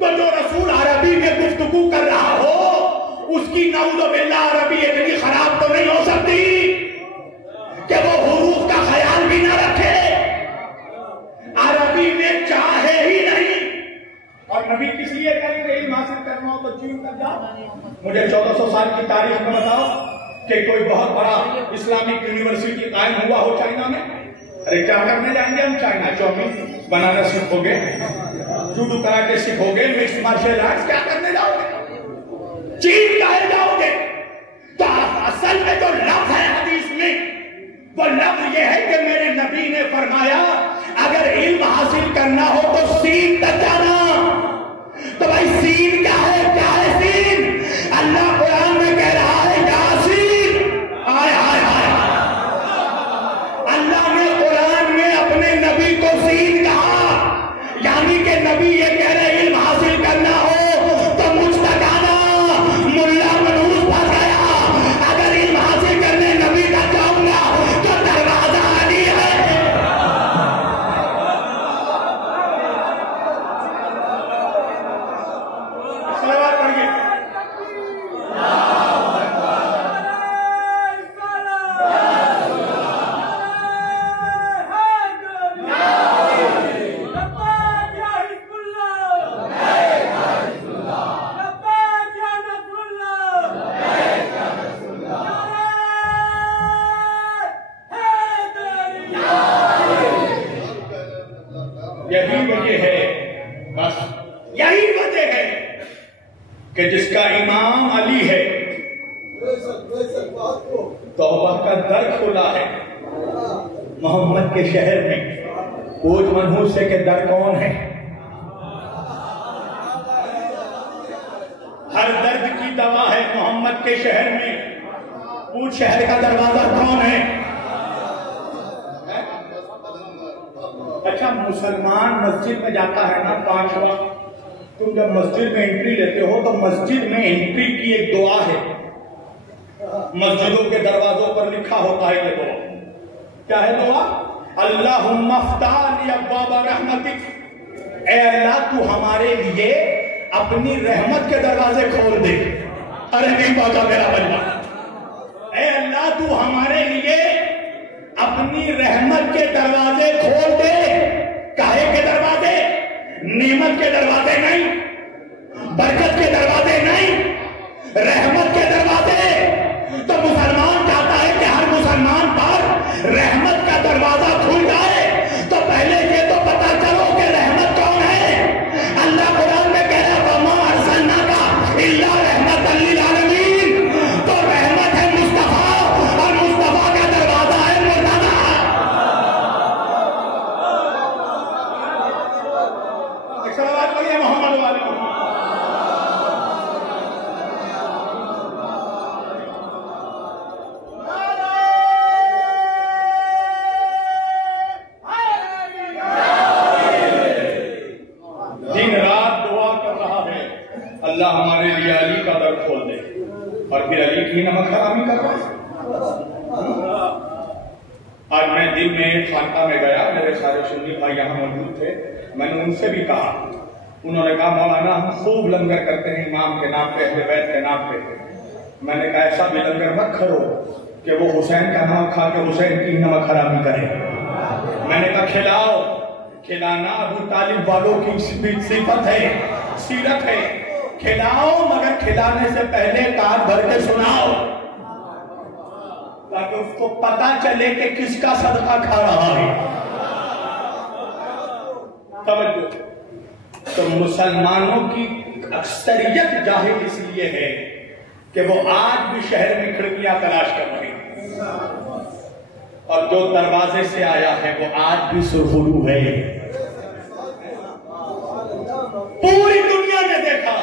تو جو رسول عربی میں گفتگو کر رہا ہو اس کی نعوذ باللہ عربی اتنی خراب تو نہیں ہو سکتی کہ وہ حروف کا خیال بھی نہ رکھے، عربی میں چاہے ہی نہیں. اور نبی کس لیے کہیں گے علم حاصل کرنا ہو تو چین تک جاؤ. مجھے 1400 سال کی تاریخ میں بتاؤ کہ کوئی بہت بڑا اسلامک یونیورسٹی قائم ہوا ہو چائنا میں. ارے کیا کرنے جائیں گے ہم چائنا؟ چومین بنانا سیکھو گے، جوڈو کراٹے سیکھو گے، مکس مارشل آرٹس، کیا کرنے جاؤ گے؟ چین کہے جاؤ گے. تو اصل میں جو لفظ ہے حدیث میں وہ لفظ یہ ہے کہ میرے نبی نے فرمایا اگر علم حاصل کرنا ہو تو سین تک جانا. تو بھائی سین کیا ہے؟ کیا ہے سین؟ اللہ قرآن میں کہہ رہا ہے یاسین. آئے آئے آئے، اللہ نے قرآن میں اپنے نبی کو سین کہا، یعنی کہ نبی یہ کہہ رہے علم حاصل کرنا ہو تو مجھ تک آنا. ملا منوس پھنس گیا، اگر علم حاصل کرنے نبی تک جاؤں گا تو دروازہ علی ہے. صلوات پڑھیے. یہی وجہ ہے، بس یہی وجہ ہے کہ جس کا امام علی ہے توبہ کا در کھلا ہے. محمد کے شہر میں اوج منحوس سے کہ در کون ہے؟ ہر درد کی دوا ہے محمد کے شہر میں. پوچھ شہر کا دروازہ کون ہے؟ اچھا مسلمان مسجد میں جاتا ہے نا 5 وقت، تم جب مسجد میں انٹری لیتے ہو تو مسجد میں انٹری کی ایک دعا ہے، مسجدوں کے دروازوں پر لکھا ہوتا ہے یہ دعا. کیا ہے دعا؟ اللہم افتح لی ابواب رحمتک، اے اللہ تو ہمارے لیے اپنی رحمت کے دروازے کھول دے. ارے نہیں پہنچا میرا بندہ. اے اللہ تو ہمارے لیے اپنی رحمت کے دروازے کھول دے. کاہے کے دروازے؟ نعمت کے دروازے نہیں، برکت کے دروازے نہیں، رحمت کے دروازے. تو مسلمان چاہتا ہے کہ ہر مسلمان پر رحمت کا دروازہ کھل جائے. تو پہلے یہ تو پتا چلو کہ رحمت کون ہے. اللہ قرآن میں کہہ رہا وما ارسلناک الا رحمۃ للعالمین. تو رحمت ہے مصطفیٰ اور مصطفیٰ کا دروازہ ہے مرتضیٰ. صلوات پڑھیے محمد والے محمد. دن رات دعا کر رہا ہے اللہ ہمارے لیے علی کا در کھول دے، اور پھر علی کی نمک حرامی کر رہا ہے. آج میں دن میں خانقاہ میں گیا، میرے سارے سنی بھائی یہاں موجود تھے. میں نے ان سے بھی کہا، انہوں نے کہا مولانا ہم خوب لنگر کرتے ہیں امام کے نام پہ، اہل بیت کے نام پہ. میں نے کہا ایسا بھی لنگر مت کرو کہ وہ حسین کا نام کھا کے حسین کی نمک حرامی کرے. میں نے کہا کھلاؤ، کھلانا ابو طالب والوں کی صفت ہے، سیرت ہے. کھلاؤ مگر کھلانے سے پہلے کان بھر کے سناؤ تاکہ اس کو پتا چلے کہ کس کا صدقہ کھا رہا ہے. توجہ. تو مسلمانوں کی اکثریت جاہل اس لیے ہے کہ وہ آج بھی شہر میں کھڑکیاں تلاش کر رہے ہیں، اور جو دروازے سے آیا ہے وہ آج بھی سرخرو ہے. پوری دنیا نے دیکھا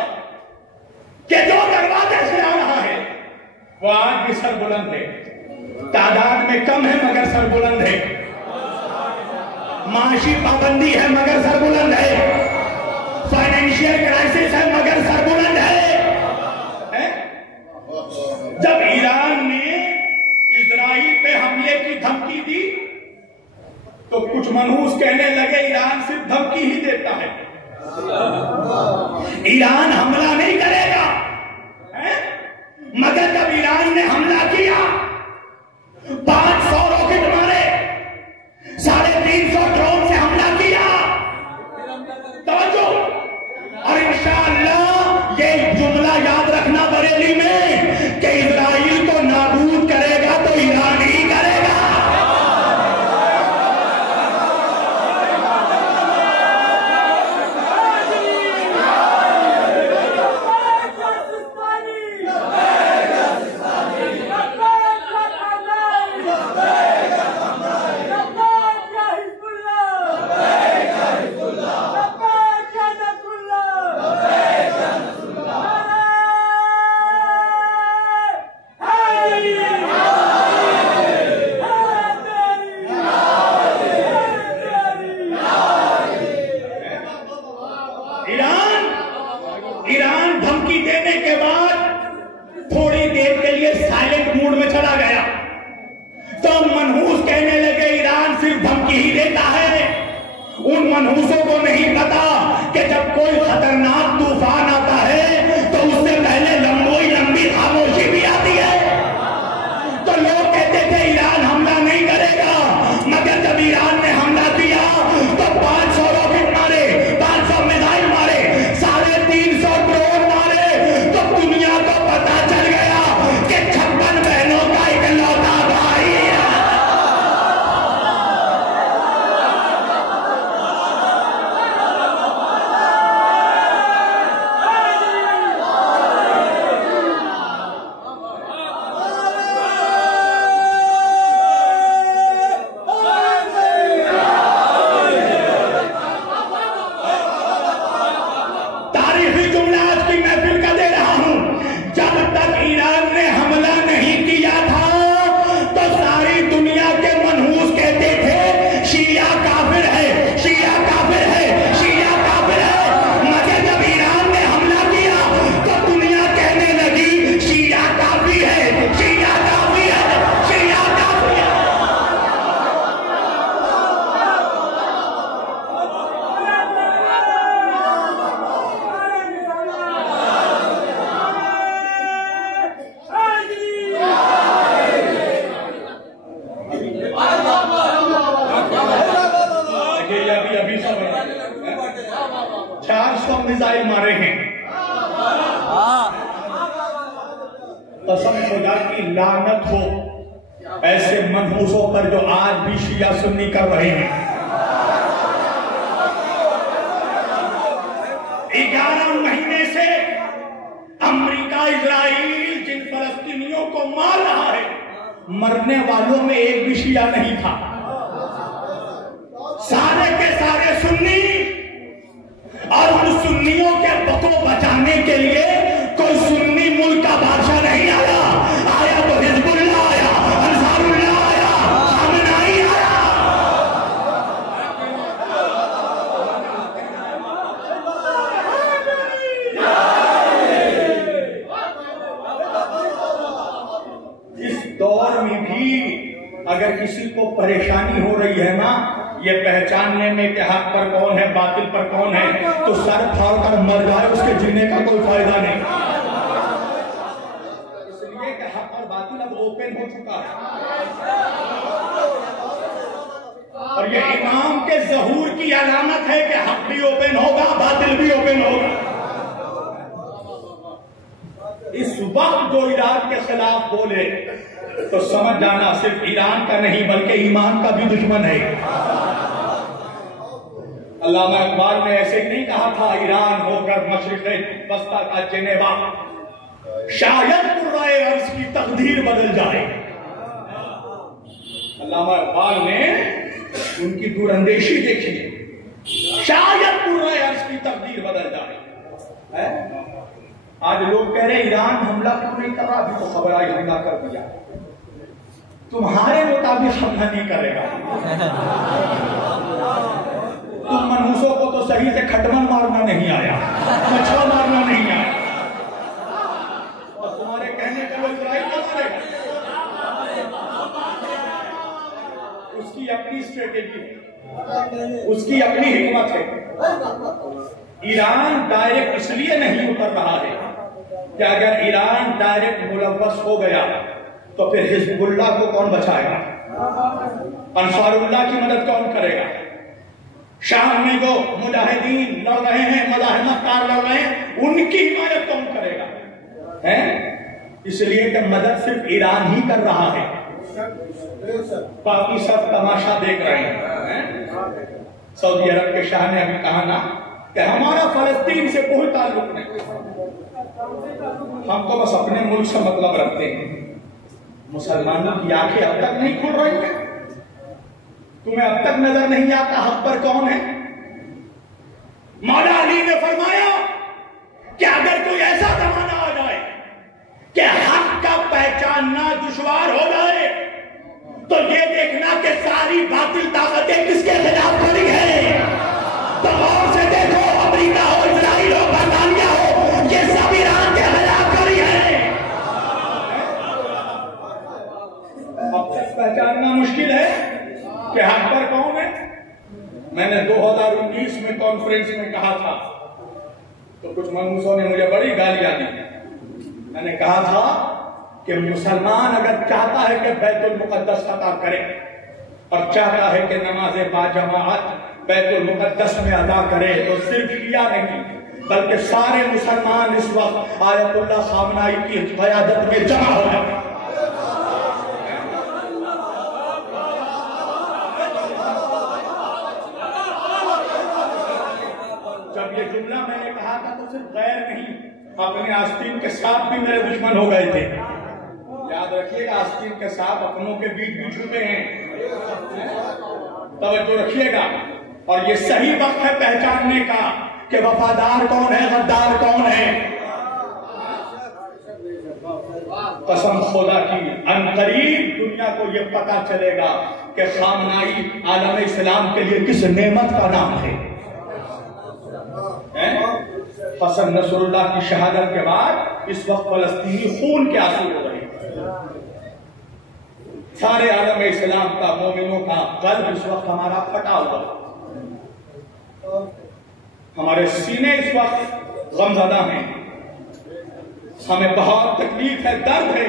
کہ جو دروازے سے آ رہا ہے وہ آج بھی سر بلند ہے. تعداد میں کم ہے مگر سر بلند ہے. معاشی پابندی ہے مگر سر بلند ہے، فائنینشیل کرائسس ہے مگر سر بلند ہے۔ جب ایران نے اسرائیل پہ حملے کی دھمکی دی تو کچھ منحوس کہنے لگے ایران صرف دھمکی ہی دیتا ہے، ایران حملہ نہیں کرے گا۔ مگر جب ایران نے حملہ کیا 500 راکٹ مارے، 350 ڈرون سے حملہ کیا، توجہ، اور انشاءاللہ یہ جملہ یاد رکھنا بریلی میں کہ اسرائیل کو نابود کرے گا تو ایران ہی کرے گا۔ ایران دھمکی دینے کے بعد تھوڑی دیر کے لیے سائلنٹ موڈ میں چلا گیا، تو منحوس کہنے لگے ایران صرف دھمکی ہی دیتا ہے۔ ان منحوسوں کو نہیں پتا کہ جب کوئی خطرناک طوفان آتا ہے تو اس سے پہلے لمبی خاموشی بھی آتی ہے۔ تو لوگ کہتے تھے ایران حملہ نہیں کرے گا، مگر جب ایران نے حملہ کیا تو 500 راکٹ مارے، 500 میزائل مارے، 350 ڈرون مارے، تو دنیا کو پتا چل گیا کہ 56 بہنوں کا اکلوتا بھائی ہے۔ میزائل مارے ہیں، قسم خدا کی لعنت ہو ایسے منحوسوں پر جو آج بھی شیعہ سنی کر رہے ہیں۔ 11 مہینے سے امریکہ اسرائیل جن فلسطینیوں کو مار رہا ہے، مرنے والوں میں ایک بھی شیعہ نہیں تھا، سارے کے سارے سنی، اور ان سنیوں کے بکو بچانے کے لیے کوئی سنی ملک کا بادشاہ نہیں آیا، آیا تو حزب اللہ آیا، انصار اللہ آیا، خامنائی آیا۔ اس دور میں بھی اگر کسی کو پریشانی ہو رہی ہے نا یہ پہچاننے میں کہ حق پر کون ہے باطل پر کون ہے، تو سر پھاڑ کر مر جائے، اس کے جینے کا کوئی فائدہ نہیں، اس لیے کہ حق اور باطل اب اوپن ہو چکا ہے، اور یہ امام کے ظہور کی علامت ہے کہ حق بھی اوپن ہوگا، باطل بھی اوپن ہوگا۔ اس وقت جو ایران کے خلاف بولے تو سمجھ جانا صرف ایران کا نہیں بلکہ ایمان کا بھی دشمن ہے۔ علامہ اقبال نے ایسے ہی نہیں کہا تھا ایران ہو کر مشرق وسطی کا جنیوا، شاید قرائے ارض کی تقدیر بدل جائے۔ علامہ اقبال نے ان کی دور اندیشی دیکھی، شاید قرائے ارض کی تقدیر بدل جائے۔ آج لوگ کہہ رہے ایران حملہ کیوں نہیں کر رہا، ابھی تو خبر آئی حملہ کر دیا۔ تمہارے مطابق حملہ نہیں کرے گا. تم منحوسوں کو تو صحیح سے کھٹمن مارنا نہیں آیا, مچھر مارنا نہیں آیا, اور تمہارے کہنے کے وہ اسرائیل نہ مارے گا. اس کی اپنی اسٹریٹجی ہے, اس کی اپنی حکمت ہے. ایران ڈائریکٹ اس لیے نہیں اتر رہا ہے کہ اگر ایران ڈائریکٹ ملوث ہو گیا تو پھر حزب اللہ کو کون بچائے گا, انصار اللہ کی مدد کون کرے گا. شام میں وہ مجاہدین لڑ رہے ہیں, مزاحمت کار لڑ رہے ہیں, ان کی حمایت کون کرے گا. اس لیے کہ مدد صرف ایران ہی کر رہا ہے, باقی سب تماشا دیکھ رہے ہیں. سعودی عرب کے شاہ نے ابھی کہا نا کہ ہمارا فلسطین سے کوئی تعلق نہیں, ہم تو بس اپنے ملک سے مطلب رکھتے ہیں. مسلمانوں کی آنکھیں اب تک نہیں کھل رہی ہیں, تمہیں اب تک نظر نہیں آتا حق پر کون ہے. مولا علی نے فرمایا کہ اگر کوئی ایسا زمانہ آ جائے کہ حق کا پہچاننا دشوار ہو جائے تو یہ دیکھنا کہ ساری باطل طاقتیں کس کے خلاف کھڑی ہیں. تو غور سے دیکھو, امریکہ ہو, اسرائیل ہو, برطانیہ ہو, یہ سب ایران کے خلاف کھڑی ہیں. اب تک پہچاننا مشکل ہے کہ حق پر کون ہے. میں نے 2019 میں کانفرنس میں کہا تھا تو کچھ منحوسوں نے مجھے بڑی گالیاں دی. میں نے کہا تھا کہ مسلمان اگر چاہتا ہے کہ بیت المقدس فتح کرے اور چاہتا ہے کہ نماز باجماعت بیت المقدس میں ادا کرے تو صرف شیعہ نہیں بلکہ سارے مسلمان اس وقت آیت اللہ خامنائی کی قیادت میں جمع ہو جائیں. جب یہ جملہ میں نے کہا تھا تو صرف غیر نہیں, اپنے آستین کے ساتھ بھی میرے دشمن ہو گئے تھے. یاد رکھیے گا, آستین کے ساتھ اپنوں کے بیچ بھی چھوٹے ہیں, توجہ رکھیے گا. اور یہ صحیح وقت ہے پہچاننے کا کہ وفادار کون ہے, غدار کون ہے. قسم خدا کی عنقریب دنیا کو یہ پتا چلے گا کہ خامنائی عالم اسلام کے لیے کس نعمت کا نام ہے. حسن نصر اللہ کی شہادت کے بعد اس وقت فلسطینی خون کے آنسو ہو رہے ہیں. سارے عالم اسلام کا, مومنوں کا قلب اس وقت ہمارا پھٹا ہوا, ہمارے سینے اس وقت غمزدہ ہیں, ہمیں بہت تکلیف ہے, درد ہے.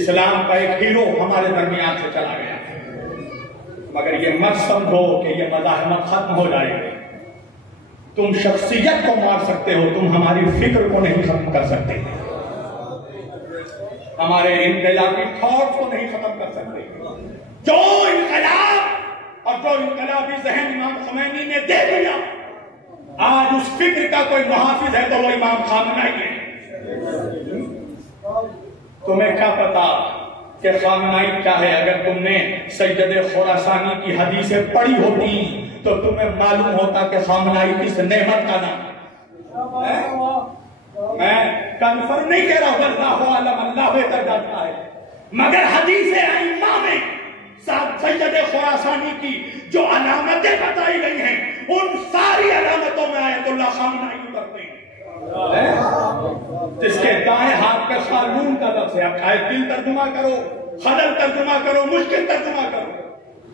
اسلام کا ایک ہیرو ہمارے درمیان سے چلا گیا, مگر یہ مت سمجھو کہ یہ مزاحمت ختم ہو جائے گی. تم شخصیت کو مار سکتے ہو, تم ہماری فکر کو نہیں ختم کر سکتے, ہمارے انقلابی تھاٹ کو نہیں ختم کر سکتے. جو انقلاب اور جو انقلابی ذہن امام خمینی نے دے دیا, آج اس فکر کا کوئی محافظ ہے تو وہ امام خامنائی ہے. تمہیں کیا پتا کہ خامنائی کیا ہے. اگر تم نے سید خراسانی کی حدیثیں پڑھی ہوتی تو تمہیں معلوم ہوتا کہ خامنائی کس نعمت کا نام ہے. میں کنفرم نہیں کہہ رہا ہوں, اللہ عالم, اللہ بہتر جانتا ہے, مگر حدیث ائمہ میں سید خراسانی کی جو علامتیں بتائی گئی ہیں ان ساری علامتوں میں آیت اللہ خامنائی اترتے ہیں. جس کے دائیں ہاتھ پہ خالون کا لفظ ہے, اب چاہے دل ترجمہ کرو, خلل ترجمہ کرو, مشکل ترجمہ کرو,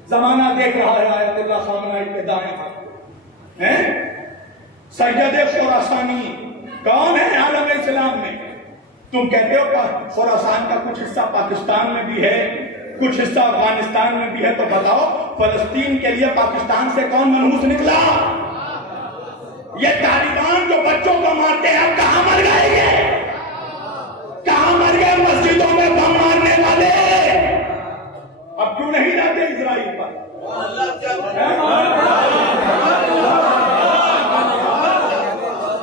زمانہ دیکھ رہا ہے آیت اللہ خامنائی کے دائیں ہاتھ. سید خراسانی کون ہے عالم اسلام میں؟ تم کہتے ہو کہ خراسان کا کچھ حصہ پاکستان میں بھی ہے, کچھ حصہ افغانستان میں بھی ہے, تو بتاؤ فلسطین کے لیے پاکستان سے کون منحوس نکلا؟ یہ طالبان جو بچوں کو مارتے ہیں کہاں مر گئے یہ؟ کہاں مر گئے مسجدوں میں بم مارنے والے؟ اب کیوں نہیں جاتے اسرائیل پر؟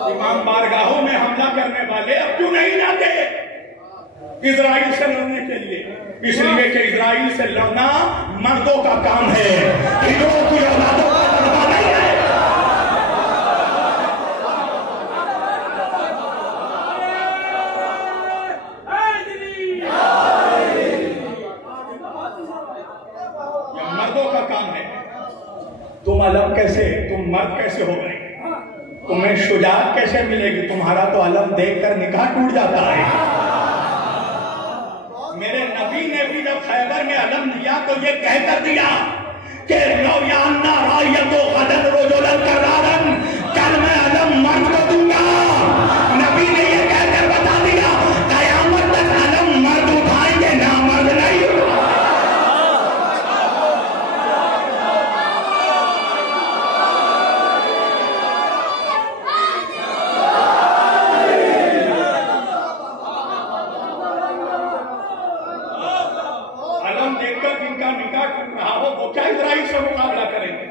امام بارگاہوں میں حملہ کرنے والے اب کیوں نہیں جاتے اسرائیل سے لڑنے کے لیے؟ اس لیے کہ اسرائیل سے لڑنا مردوں کا کام ہے, ہندوؤں کی اولادوں کا کام نہیں ہے. تمہیں شجاعت کیسے ملے گی؟ تمہارا تو علم دیکھ کر نکاح ٹوٹ جاتا ہے۔ میرے نبی نے بھی جب خیبر میں علم دیا تو یہ کہہ کر دیا کہ لو یانا رایت و غدن رجلن کرارن، کل میں علم مرد کو دوں گا۔ نبی نے یہ کہہ کر بتا دیا قیامت تک علم مرد اٹھائیں گے، نہ مرد نہیں۔ وہ کیا اسرائیل سے مقابلہ کریں گے؟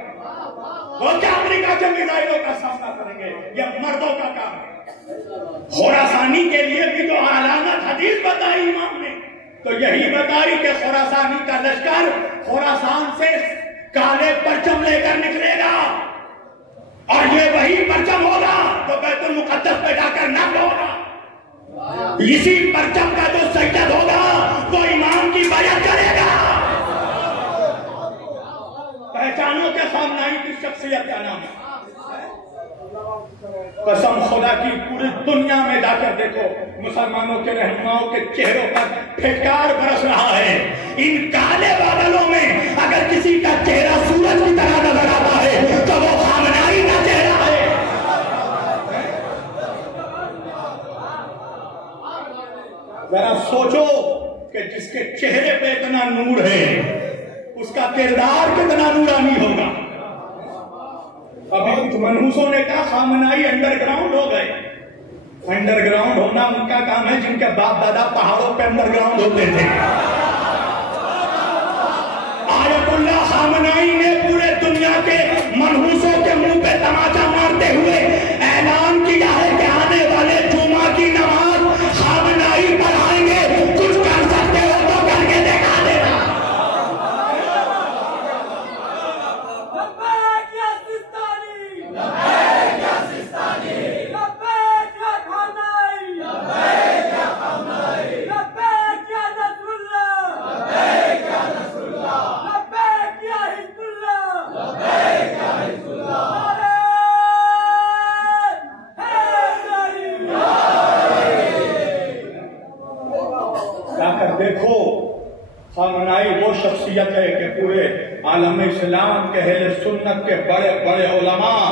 وہ کیا امریکہ کے میزائلوں کا سامنا کریں گے؟ یہ مردوں کا کام ہے۔ خراسانی کے لیے بھی جو علامت حدیث بتائی امام نے تو یہی بتائی کہ خراسانی کا لشکر خراسان سے کالے پرچم لے کر نکلے گا، اور یہ وہی پرچم ہوگا تو بیت المقدس پہ جا کر نقل ہوگا۔ اسی پرچم کا جو سید ہوگا وہ امام کی بیعت کرے گا۔ پہچانوں کے خامنائی کی شخصیت کا نام ہے۔ قسم خدا کی پوری دنیا میں جا کر دیکھو، مسلمانوں کے رہنماؤں کے چہروں پر پھٹکار برس رہا ہے۔ ان کالے بادلوں میں اگر کسی کا چہرہ سورج کی طرح نظر آتا ہے تو وہ خامنائی کا چہرہ ہے۔ ذرا سوچو کہ جس کے چہرے پہ اتنا نور ہے اس کا کردار کتنا نورانی ہوگا۔ ابھی کچھ منحوسوں نے کہا خامنائی انڈر گراؤنڈ ہو گئے۔ انڈر گراؤنڈ ہونا ان کا کام ہے جن کے باپ دادا پہاڑوں پہ انڈر گراؤنڈ ہوتے تھے۔ آیت اللہ خامنائی نے پورے دنیا کے منحوسوں کے منہ پہ تماچا مارتے ہوئے اعلان کیا ہے کہ آنے والے جمعہ کی نماز خامنائی پڑھائیں گے، کچھ کر سکتے ہو تو کر کے دکھا دینا۔ دیکھو خامنائی وہ شخصیت ہے کہ پورے عالم اسلام کے اہل سنت کے بڑے بڑے علماء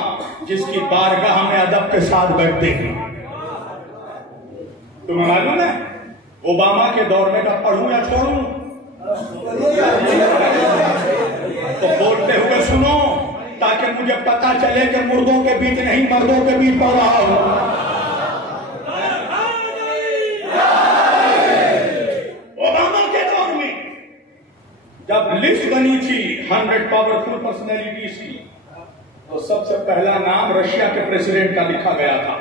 جس کی بارگاہ میں ادب کے ساتھ بیٹھتے ہیں۔ تمہیں معلوم ہے اوباما کے دور میں کا پڑھوں یا چھوڑوں تو بولتے ہوئے سنو تاکہ مجھے پتا چلے کہ مردوں کے بیچ نہیں مردوں کے بیچ پڑھ رہا ہوں۔ جب لسٹ بنی تھی 100 پاورفل پرسنالٹیز کی تو سب سے پہلا نام رشیا کے پریزیڈنٹ کا لکھا گیا تھا،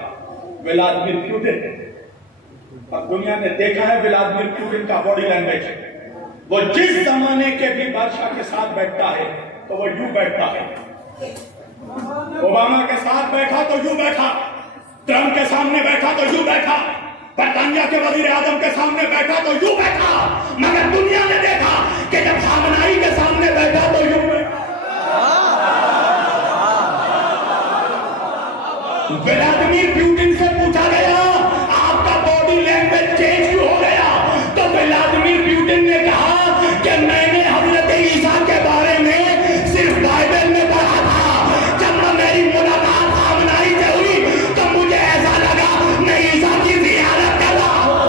ولادیمیر پوٹن۔ اور دنیا نے دیکھا ہے ولادیمیر پوٹن کا باڈی لینگویج، وہ جس زمانے کے بھی بادشاہ کے ساتھ بیٹھتا ہے تو وہ یوں بیٹھتا ہے۔ اوباما کے ساتھ بیٹھا تو یوں بیٹھا، ٹرمپ کے سامنے بیٹھا تو یوں بیٹھا، برطانیہ کے وزیر اعظم کے سامنے بیٹھا تو یوں بیٹھا۔ مگر دنیا نے دیکھا کہ جب خامنائی کے سامنے بیٹھا تو یوں بیٹھا۔ ولادیمیر پوٹن سے پوچھا گیا آپ کا باڈی لینگویج چینج کیوں ہو گیا تو ولادیمیر پوٹن نے کہا کہ میں نے حضرت عیسیٰ کے بارے میں صرف بائبل میں پڑھا تھا، جب میری ملاقات خامنائی سے ہوئی تو مجھے ایسا لگا میں عیسیٰ کی زیارت کر رہا ہوں۔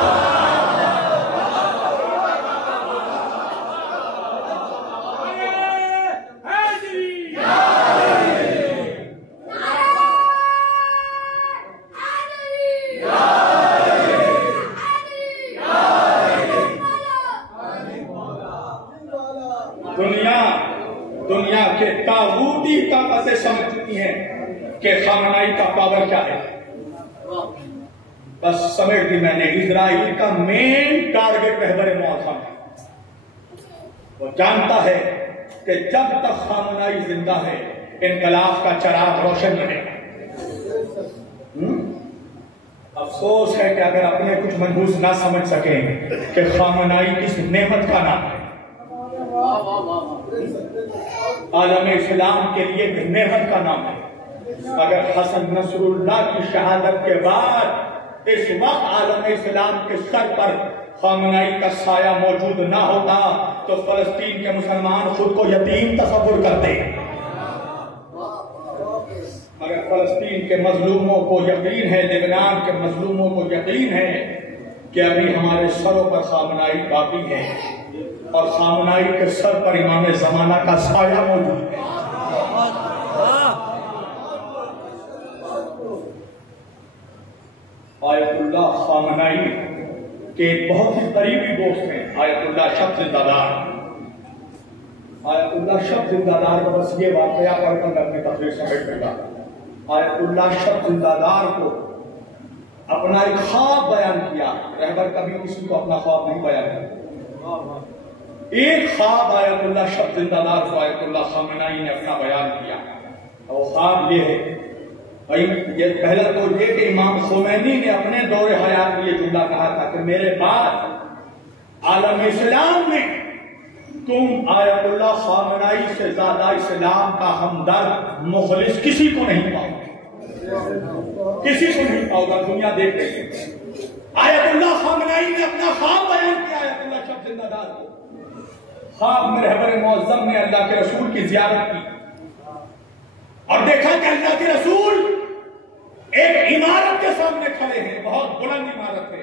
دنیا کے طاغوتی طاقتیں سمجھ چکی ہیں کہ خامنائی کا پاور کیا ہے۔ بس سمجھ دی میں نے، اسرائیل کا مین ٹارگٹ رہبر معظم ہے۔ وہ جانتا ہے کہ جب تک خامنائی زندہ ہے انقلاب کا چراغ روشن رہے۔ افسوس ہے کہ اگر اپنے کچھ منحوس نہ سمجھ سکیں کہ خامنائی کس نعمت کا نام ہے، عالم اسلام کے لیے نعمت کا نام ہے۔ اگر حسن نصر اللہ کی شہادت کے بعد اس وقت عالم اسلام کے سر پر خامنائی کا سایہ موجود نہ ہوتا تو فلسطین کے مسلمان خود کو یتیم تصور کرتے. اگر فلسطین کے مظلوموں کو یقین ہے، لبنان کے مظلوموں کو یقین ہے کہ ابھی ہمارے سروں پر خامنائی باقی ہے اور خامنائی کے سر پر امام زمانہ کا سایہ موجود ہے. آیت اللہ خامنائی کے ایک بہت ہی قریبی دوست ہیں آیت اللہ شب زندہ دار. آیت اللہ شب زندہ دار کو بس یہ واقعہ پڑھ کر اپنی تقریر سمیٹ دے گا. آیت اللہ شب زندہ دار کو اپنا ایک خواب بیان کیا. رہبر کبھی کسی کو اپنا خواب نہیں بیان کیا. ایک خواب آیت اللہ شب زندہ دار کو آیت اللہ خامنائی نے اپنا بیان کیا. اور خواب یہ ہے، یہ پہلا تو یہ کہ امام خمینی نے اپنے دور حیات میں یہ جملہ کہا تھا کہ میرے بعد عالم اسلام میں تم آیت اللہ خامنائی سے زیادہ اسلام کا ہمدرد مخلص کسی کو نہیں پاؤ گے، کسی کو نہیں پاؤ گا. دنیا دیکھ رہی ہے. آیت اللہ خامنائی نے اپنا خواب بیان کیا آیت اللہ شب زندہ دار کو. خواب میں رہبر معظم نے اللہ کے رسول کی زیارت کی اور دیکھا کہ اللہ کے رسول ایک عمارت کے سامنے کھڑے ہیں، بہت بلند عمارت ہے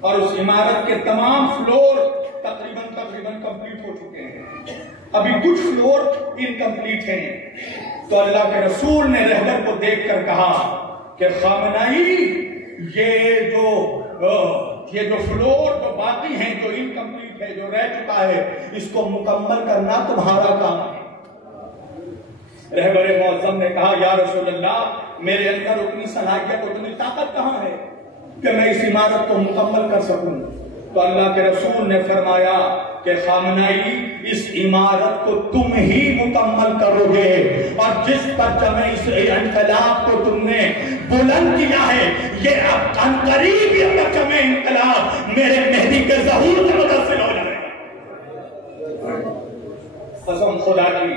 اور اس عمارت کے تمام فلور تقریباً کمپلیٹ ہو چکے ہیں، ابھی کچھ فلور انکمپلیٹ ہیں. تو اللہ کے رسول نے رہبر کو دیکھ کر کہا کہ خامنائی یہ جو فلور جو باقی ہیں، جو انکمپلیٹ ہے، جو رہ چکا ہے، اس کو مکمل کرنا تمہارا کام ہے. رہبر معظم نے کہا یا رسول اللہ میرے اندر اتنی صلاحیت اتنی طاقت کہاں ہے کہ میں اس عمارت کو مکمل کر سکوں. تو اللہ کے رسول نے فرمایا کہ خامنائی اس عمارت کو تم ہی مکمل کرو گے، اور جس پرچم اس انقلاب کو تم نے بلند کیا ہے یہ اب عنقریب یہ پرچم انقلاب میرے مہدی کے ظہور سے متصل ہو جائے گا. قسم خدا کی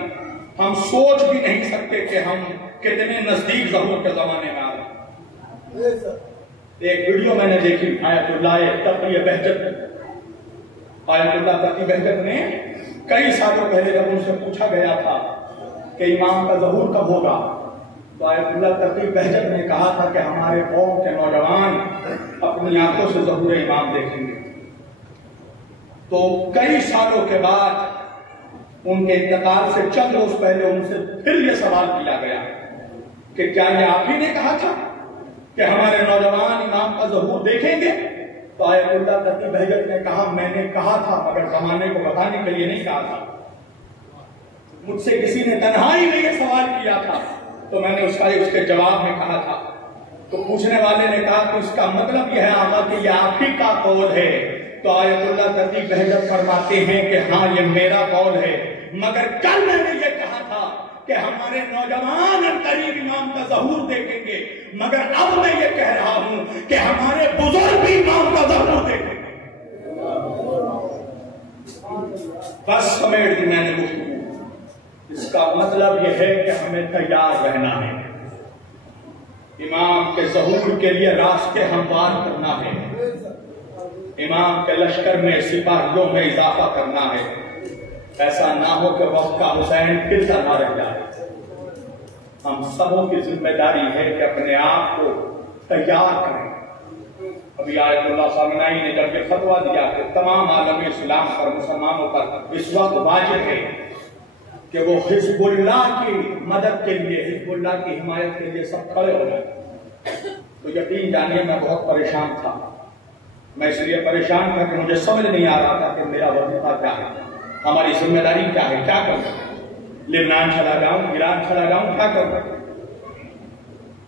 ہم سوچ بھی نہیں سکتے کہ ہم کتنے نزدیک ظہور کے زمانے میں آ رہے ہیں. ایک ویڈیو میں نے دیکھی آیت اللہ تقی بہجت. آیت اللہ تقی بہجت نے کئی سالوں پہلے جب ان سے پوچھا گیا تھا کہ امام کا ظہور کب ہوگا تو آیت اللہ تقی بہجت نے کہا تھا کہ ہمارے قوم کے نوجوان اپنی آنکھوں سے ظہور امام دیکھیں گے. تو کئی سالوں کے بعد ان کے انتقال سے چند روز پہلے ان سے پھر یہ سوال کیا گیا کہ کیا یہ آپ ہی نے کہا تھا کہ ہمارے نوجوان امام کا ظہور دیکھیں گے؟ تو آیت اللہ تقی بہجت نے کہا میں نے کہا تھا مگر زمانے کو بتانے کے لیے نہیں کہا تھا. مجھ سے کسی نے تنہائی میں یہ سوال کیا تھا تو میں نے اس کے جواب میں کہا تھا. تو پوچھنے والے نے کہا کہ اس کا مطلب یہ ہے آقا کہ یہ آپ ہی کا قول ہے. تو آیت اللہ تقی بہجت فرماتے ہیں کہ ہاں یہ میرا قول ہے، مگر کل میں نے یہ کہا تھا کہ ہمارے نوجوان عنقریب امام کا ظہور دیکھیں گے، مگر اب میں یہ کہہ رہا ہوں کہ ہمارے بزرگ بھی امام کا ظہور دیکھیں گے. بس سمیٹ دی میں نے گفتگو. اس کا مطلب یہ ہے کہ ہمیں تیار رہنا ہے، امام کے ظہور کے لیے راستے ہموار کرنا ہے، امام کے لشکر میں سپاہیوں میں اضافہ کرنا ہے. ایسا نہ ہو کہ وقت کا حسین پھر نہ رہ جائے. ہم سبوں کی ذمہ داری ہے کہ اپنے آپ کو تیار کریں. ابھی آیت اللہ خامنائی نے جب یہ فتویٰ دیا کہ تمام عالم اسلام پر مسلمانوں پر اس وقت واجب ہے کہ وہ حزب اللہ کی مدد کے لیے، حزب اللہ کی حمایت کے لیے سب کھڑے ہو جائیں، تو یقین جانیے میں بہت پریشان تھا. میں اس لیے پریشان تھا کہ مجھے سمجھ نہیں آ رہا تھا کہ میرا وظیفہ کیا ہے، ہماری ذمہ داری کیا ہے، کیا کروں. لبنان چلا جاؤں، ایران چلا جاؤں، کیا کروں.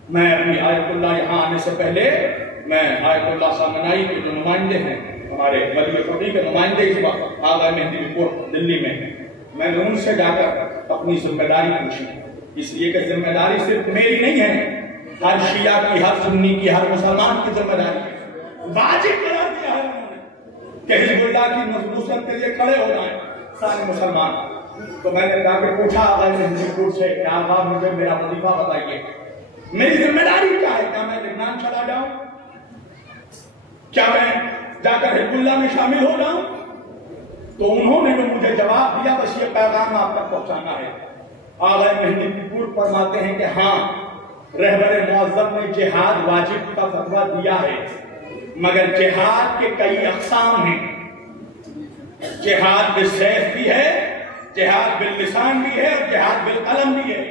میں اپنی آیت اللہ یہاں آنے سے پہلے میں آیت اللہ خامنائی کے جو نمائندے ہیں، ہمارے ولی فقیہ کے نمائندے اس وقت آغا مہدی رپورٹ دلی میں نے ان سے جا کر اپنی ذمہ داری پوچھی. اس لیے کہ ذمہ داری صرف میری نہیں ہے، ہر شیعہ کی، ہر سنی کی، ہر مسلمان کی ذمہ داری ہے. واجب قرار دیا ہے انہوں نے کہ حزب اللہ کی نصرت کے لیے کھڑے ہو جائیں سارے مسلمان. تو میں نے کہا کہ پوچھا آقا مہندی پور سے کہ آقا مجھے میرا وظیفہ بتائیے، میری ذمہ داری کیا ہے؟ کیا میں لبنان چلا جاؤں؟ کیا میں جا کر حزب اللہ میں شامل ہو جاؤں؟ تو انہوں نے جو مجھے جواب دیا بس یہ پیغام آپ تک پہنچانا ہے۔ آقا مہندی پور فرماتے ہیں کہ ہاں رہبر معظم نے جہاد واجب کا فتویٰ دیا ہے، مگر جہاد کے کئی اقسام ہیں۔ جہاد بالسیف بھی ہے، جہاد باللسان بھی ہے، اور جہاد بالقلم بھی ہے۔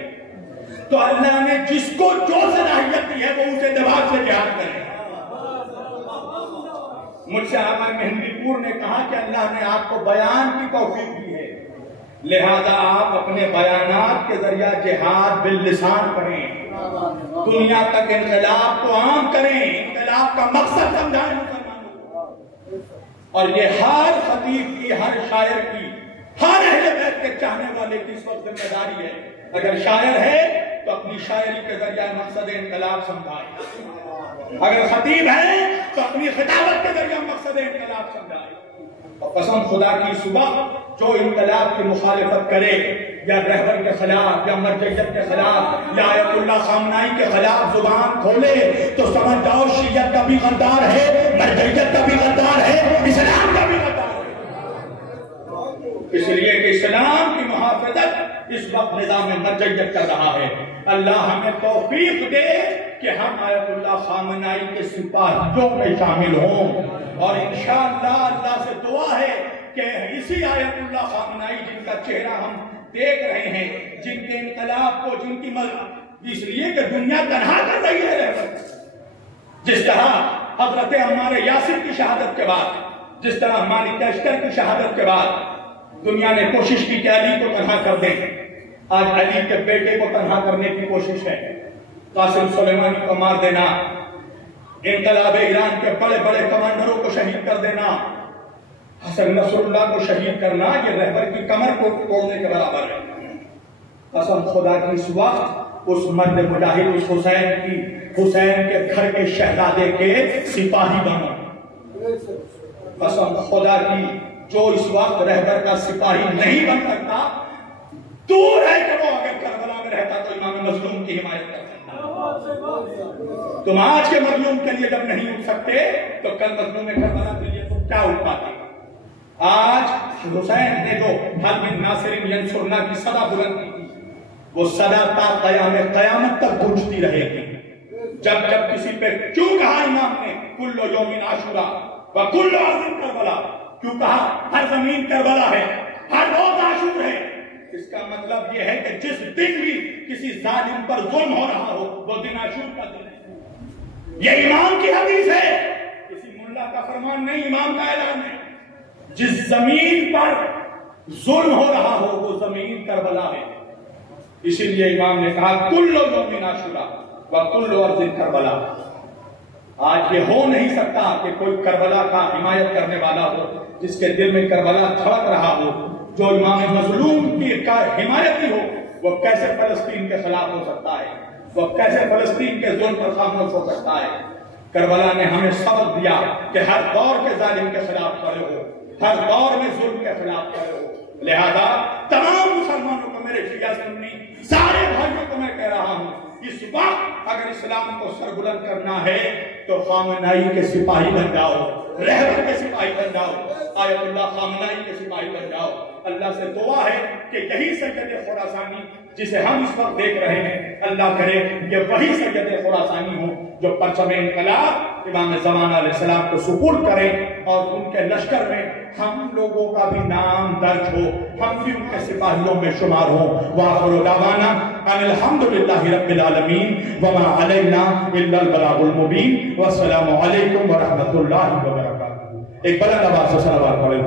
تو اللہ نے جس کو جو صلاحیت دی ہے وہ اسے دماغ سے جہاد کرے۔ مجھ سے آقا مہندی پور نے کہا کہ اللہ نے آپ کو بیان کی توفیق دی ہے، لہذا آپ اپنے بیانات کے ذریعہ جہاد باللسان کریں، دنیا تک انقلاب کو عام کریں، انقلاب کا مقصد سمجھائیں مسلمانوں کو۔ اور یہ ہر خطیب کی، ہر شاعر کی، ہر اہل بیت کے چاہنے والے کی اس وقت ذمہ داری ہے، اگر شاعر ہے تو اپنی شاعری کے ذریعہ مقصد انقلاب سمجھائے، اگر خطیب ہے تو اپنی خطابت کے ذریعہ مقصد انقلاب سمجھائے۔ اور قسم خدا کی صبح جو انقلاب کی مخالفت کرے، یا رہبر کے خلاف، یا مرجعیت کے خلاف، یا آیت اللہ خامنائی کے خلاف زبان کھولے تو سمجھ جاؤ شیعت کا بھی غدار ہے، مرجعیت کا بھی غدار ہے، اسلام کا بھی غدار ہے۔ اس لیے کہ اسلام کی محافظت اس وقت نظام مرجعیت کر رہا ہے۔ اللہ ہمیں توفیق دے کہ ہم آیت اللہ خامنائی کے سپاہیوں میں شامل ہوں، اور انشاءاللہ اللہ سے دعا ہے کہ اسی آیت اللہ خامنائی جن کا چہرہ ہم دیکھ رہے ہیں، جن کے انقلاب کو، جن کی اس لیے کہ دنیا تنہا کر رہی ہے رہبر، جس طرح حضرت عمار یاسر کی شہادت کے بعد، جس طرح مالک اشکر کی شہادت کے بعد دنیا نے کوشش کی کہ علی کو تنہا کر دیں، آج علی کے بیٹے کو تنہا کرنے کی کوشش ہے، قاسم سلیمانی کو مار دینا، انقلاب ایران کے بڑے بڑے کمانڈروں کو شہید کر دینا، حسن نصر اللہ کو شہید کرنا، یہ رہبر کی کمر کو توڑنے کے برابر ہے۔ قسم خدا کی اس وقت اس مرد مجاہد، اس حسین کے گھر کے شہزادے کے سپاہی بنو، قسم خدا کی جو اس وقت رہبر کا سپاہی نہیں بن سکتا، دور ہے کہ وہ اگر کربلا میں رہتا تو امام مظلوم کی حمایت کر سکتا۔ تم آج کے مظلوم کے لیے جب نہیں اٹھ سکتے تو کل مظلوم کربلا کے لیے تم کیا اٹھ پاتے؟ آج حسین نے جو حل من ناصر ینصرنا کی صدا بلند کی تھی، وہ صدا تا قیامت تک گونجتی رہے گی۔ جب جب کسی پہ کیوں کہا امام نے کل یوم عاشورا وکل ارض کربلا، کیوں کہا ہر زمین کربلا ہے، ہر روز عاشور ہے؟ اس کا مطلب یہ ہے کہ جس دن بھی کسی ظالم پر ظلم ہو رہا ہو وہ دن عاشور کا دن ہے۔ یہ امام کی حدیث ہے، کسی ملا کا فرمان نہیں، امام کا اعلان ہے۔ جس زمین پر ظلم ہو رہا ہو وہ زمین کربلا ہے۔ اسی لیے امام نے کہا کل یوم عاشورا وکل ارض کربلا۔ آج یہ ہو نہیں سکتا کہ کوئی کربلا کا حمایت کرنے والا ہو، جس کے دل میں کربلا دھڑک رہا ہو، جو امام مظلوم کی حمایتی ہو، وہ کیسے فلسطین کے خلاف ہو سکتا ہے؟ وہ کیسے فلسطین کے ظلم پر خاموش ہو سکتا ہے؟ کربلا نے ہمیں سبق دیا کہ ہر دور کے ظالم کے خلاف کھڑے ہو، ہر دور میں ظلم کے خلاف کھڑے ہو۔ لہذا تمام مسلمانوں کو، میرے شیعہ سنی سارے بھائیوں کو میں کہہ رہا ہوں، اس وقت اگر اسلام کو سربلند کرنا ہے تو خامنائی کے سپاہی بن جاؤ، رہبر کے سپاہی بن جاؤ، آیت اللہ خامنائی کے سپاہی بن جاؤ۔ اللہ سے دعا ہے کہ یہی سید خراسانی جسے ہم اس وقت دیکھ رہے ہیں، اللہ کرے یہ وہی سید خراسانی ہو جو پرچم انقلاب امام زمان علیہ السلام کو سپرد کریں، اور ان کے لشکر میں ہم لوگوں کا بھی نام درج ہو، ہم بھی ان کے سپاہیوں میں شمار ہوں۔ وآخر دعوانا ان الحمدللہ رب العالمین وما علینا الا البلاغ المبین، والسلام علیکم ورحمۃ اللہ وبرکاتہ۔ ایک بلند آواز سے صلوات پڑھیں۔